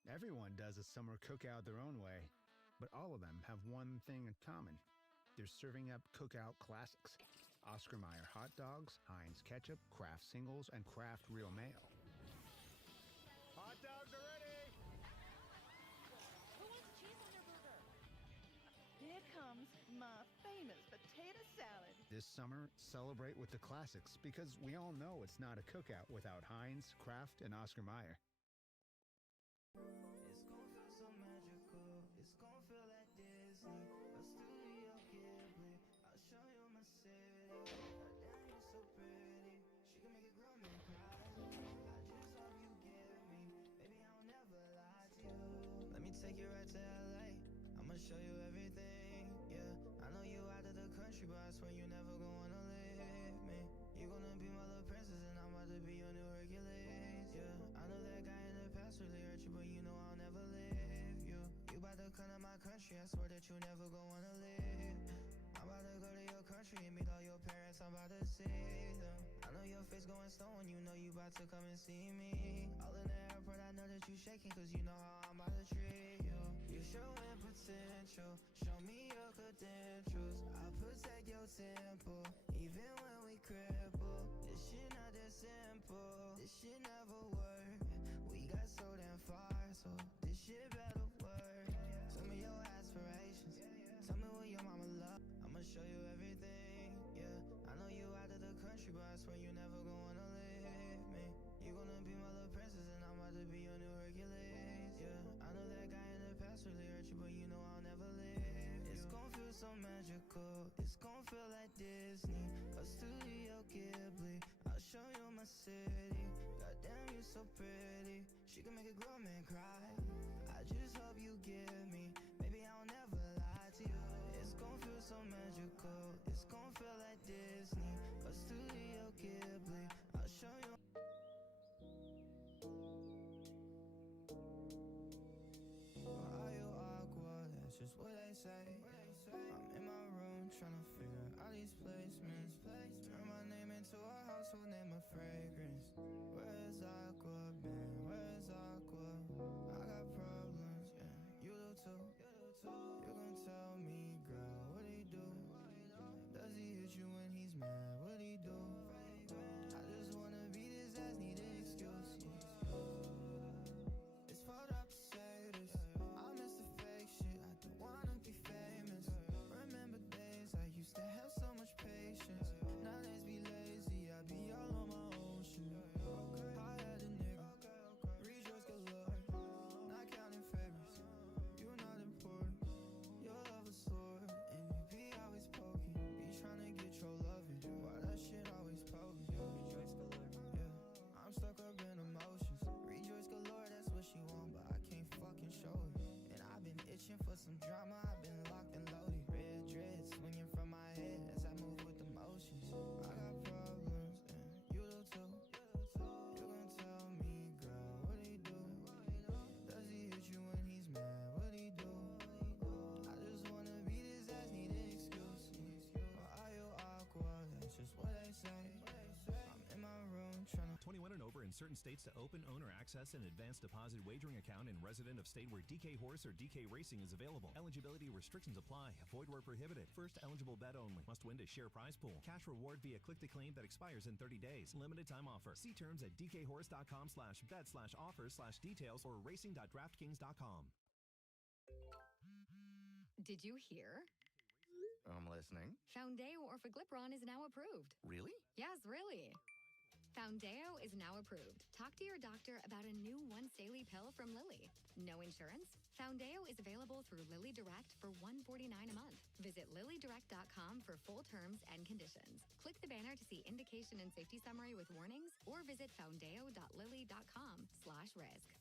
Everyone does a summer cookout their own way, but all of them have one thing in common: They're serving up cookout classics. Oscar Mayer hot dogs, Heinz ketchup, Kraft singles, and Kraft real mayo. Hot dogs are ready! Who wants cheese on their burger? Here comes my famous potato salad. This summer, celebrate with the classics because we all know it's not a cookout without Heinz, Kraft, and Oscar Mayer. It's gon' feel so magical. It's gon' feel like Disney. A studio Ghibli. I'll show you my city. Damn, you're so pretty. She can make a grown man cry. I just hope you get me. Baby, I'll never lie to you. Let me take you right to LA. I'ma show you everything. Yeah, I know you out of the country, but I swear you never gonna leave me. You gonna be my little princess, and I'm about to be your new Hercules. Yeah, I know that guy in the past really hurt you, but you know I'll never leave you. You about to come to my country, I swear that you never gonna wanna leave. I'm about to go to your country and meet all your parents, I'm about to see them. I know your face going stone, you know you about to come and see me. All in the airport, I know that you shaking, cause you know how I'm about to treat you. You showing potential, show me your credentials. I'll protect your temple, even when we cripple. This shit not that simple, this shit never work. We got so damn far, so this shit better work. Tell me your aspirations, tell me what your mama love. I'ma show you everything, yeah. I know you out of the country, but I swear you never gonna leave me. You gonna be my little princess, and I'm about to be your new Hercules. Yeah, I know that guy in the past really hurt you, but you know I'll never leave. It's gon' feel so magical, it's gon' feel like Disney. A studio Ghibli, I'll show you my city. Goddamn, you so pretty. She can make a grown man cry. I just hope you get me. Baby, I'll never lie to you. It's gon' feel so magical, it's gon' feel like Disney. A studio Ghibli, I'll show you. Are you awkward? That's just what they say. I'm in my room tryna figure out these placements. Turn my name into a household name, a fragrance. Where's Aqua been? Where's Aqua? I got problems, yeah, you do too. You can tell me, girl, what he do? Does he hit you when he's mad? What he do? I just wanna beat his ass, need an excuse. It's fucked up to say this. I miss the fake shit, I don't wanna be famous. Remember days I used to have so much patience. Nowadays be lazy, I be all on my own shit. I had a nigga, rejoice galore. Not counting favors, you not important. Your love a sword, and you be always poking. Be tryna get your loving, why that shit always poking? Rejoice galore, yeah, I'm stuck up in emotions. Rejoice galore, that's what she want, but I can't fucking show it. And I've been itching for some drama, I've been locked and loaded. Red dreads swinging from my head as I move with emotions. I got problems, and you do too. You can tell me, girl, what he do? Does he hit you when he's mad? What he do? I just wanna beat his ass, need an excuse. Or are you awkward? That's just what they say. I'm in my room tryna 21 and over in certain states to open, own, or access an advanced deposit wagering account and resident of state where DK Horse or DK Racing is available. Eligibility restrictions apply. Void where prohibited. First eligible bet only. Must win to share prize pool. Cash reward via click to claim that expires in 30 days. Limited time offer. See terms at dkhorse.com/bet/offers/details or racing.draftkings.com. Did you hear? I'm listening. Foundeo Orforglipron is now approved. Really? Yes, really. Foundeo is now approved. Talk to your doctor about a new once daily pill from Lilly. No insurance? Foundeo is available through Lilly Direct for $149 a month. Visit LillyDirect.com for full terms and conditions. Click the banner to see indication and safety summary with warnings, or visit foundeo.lilly.com/risk.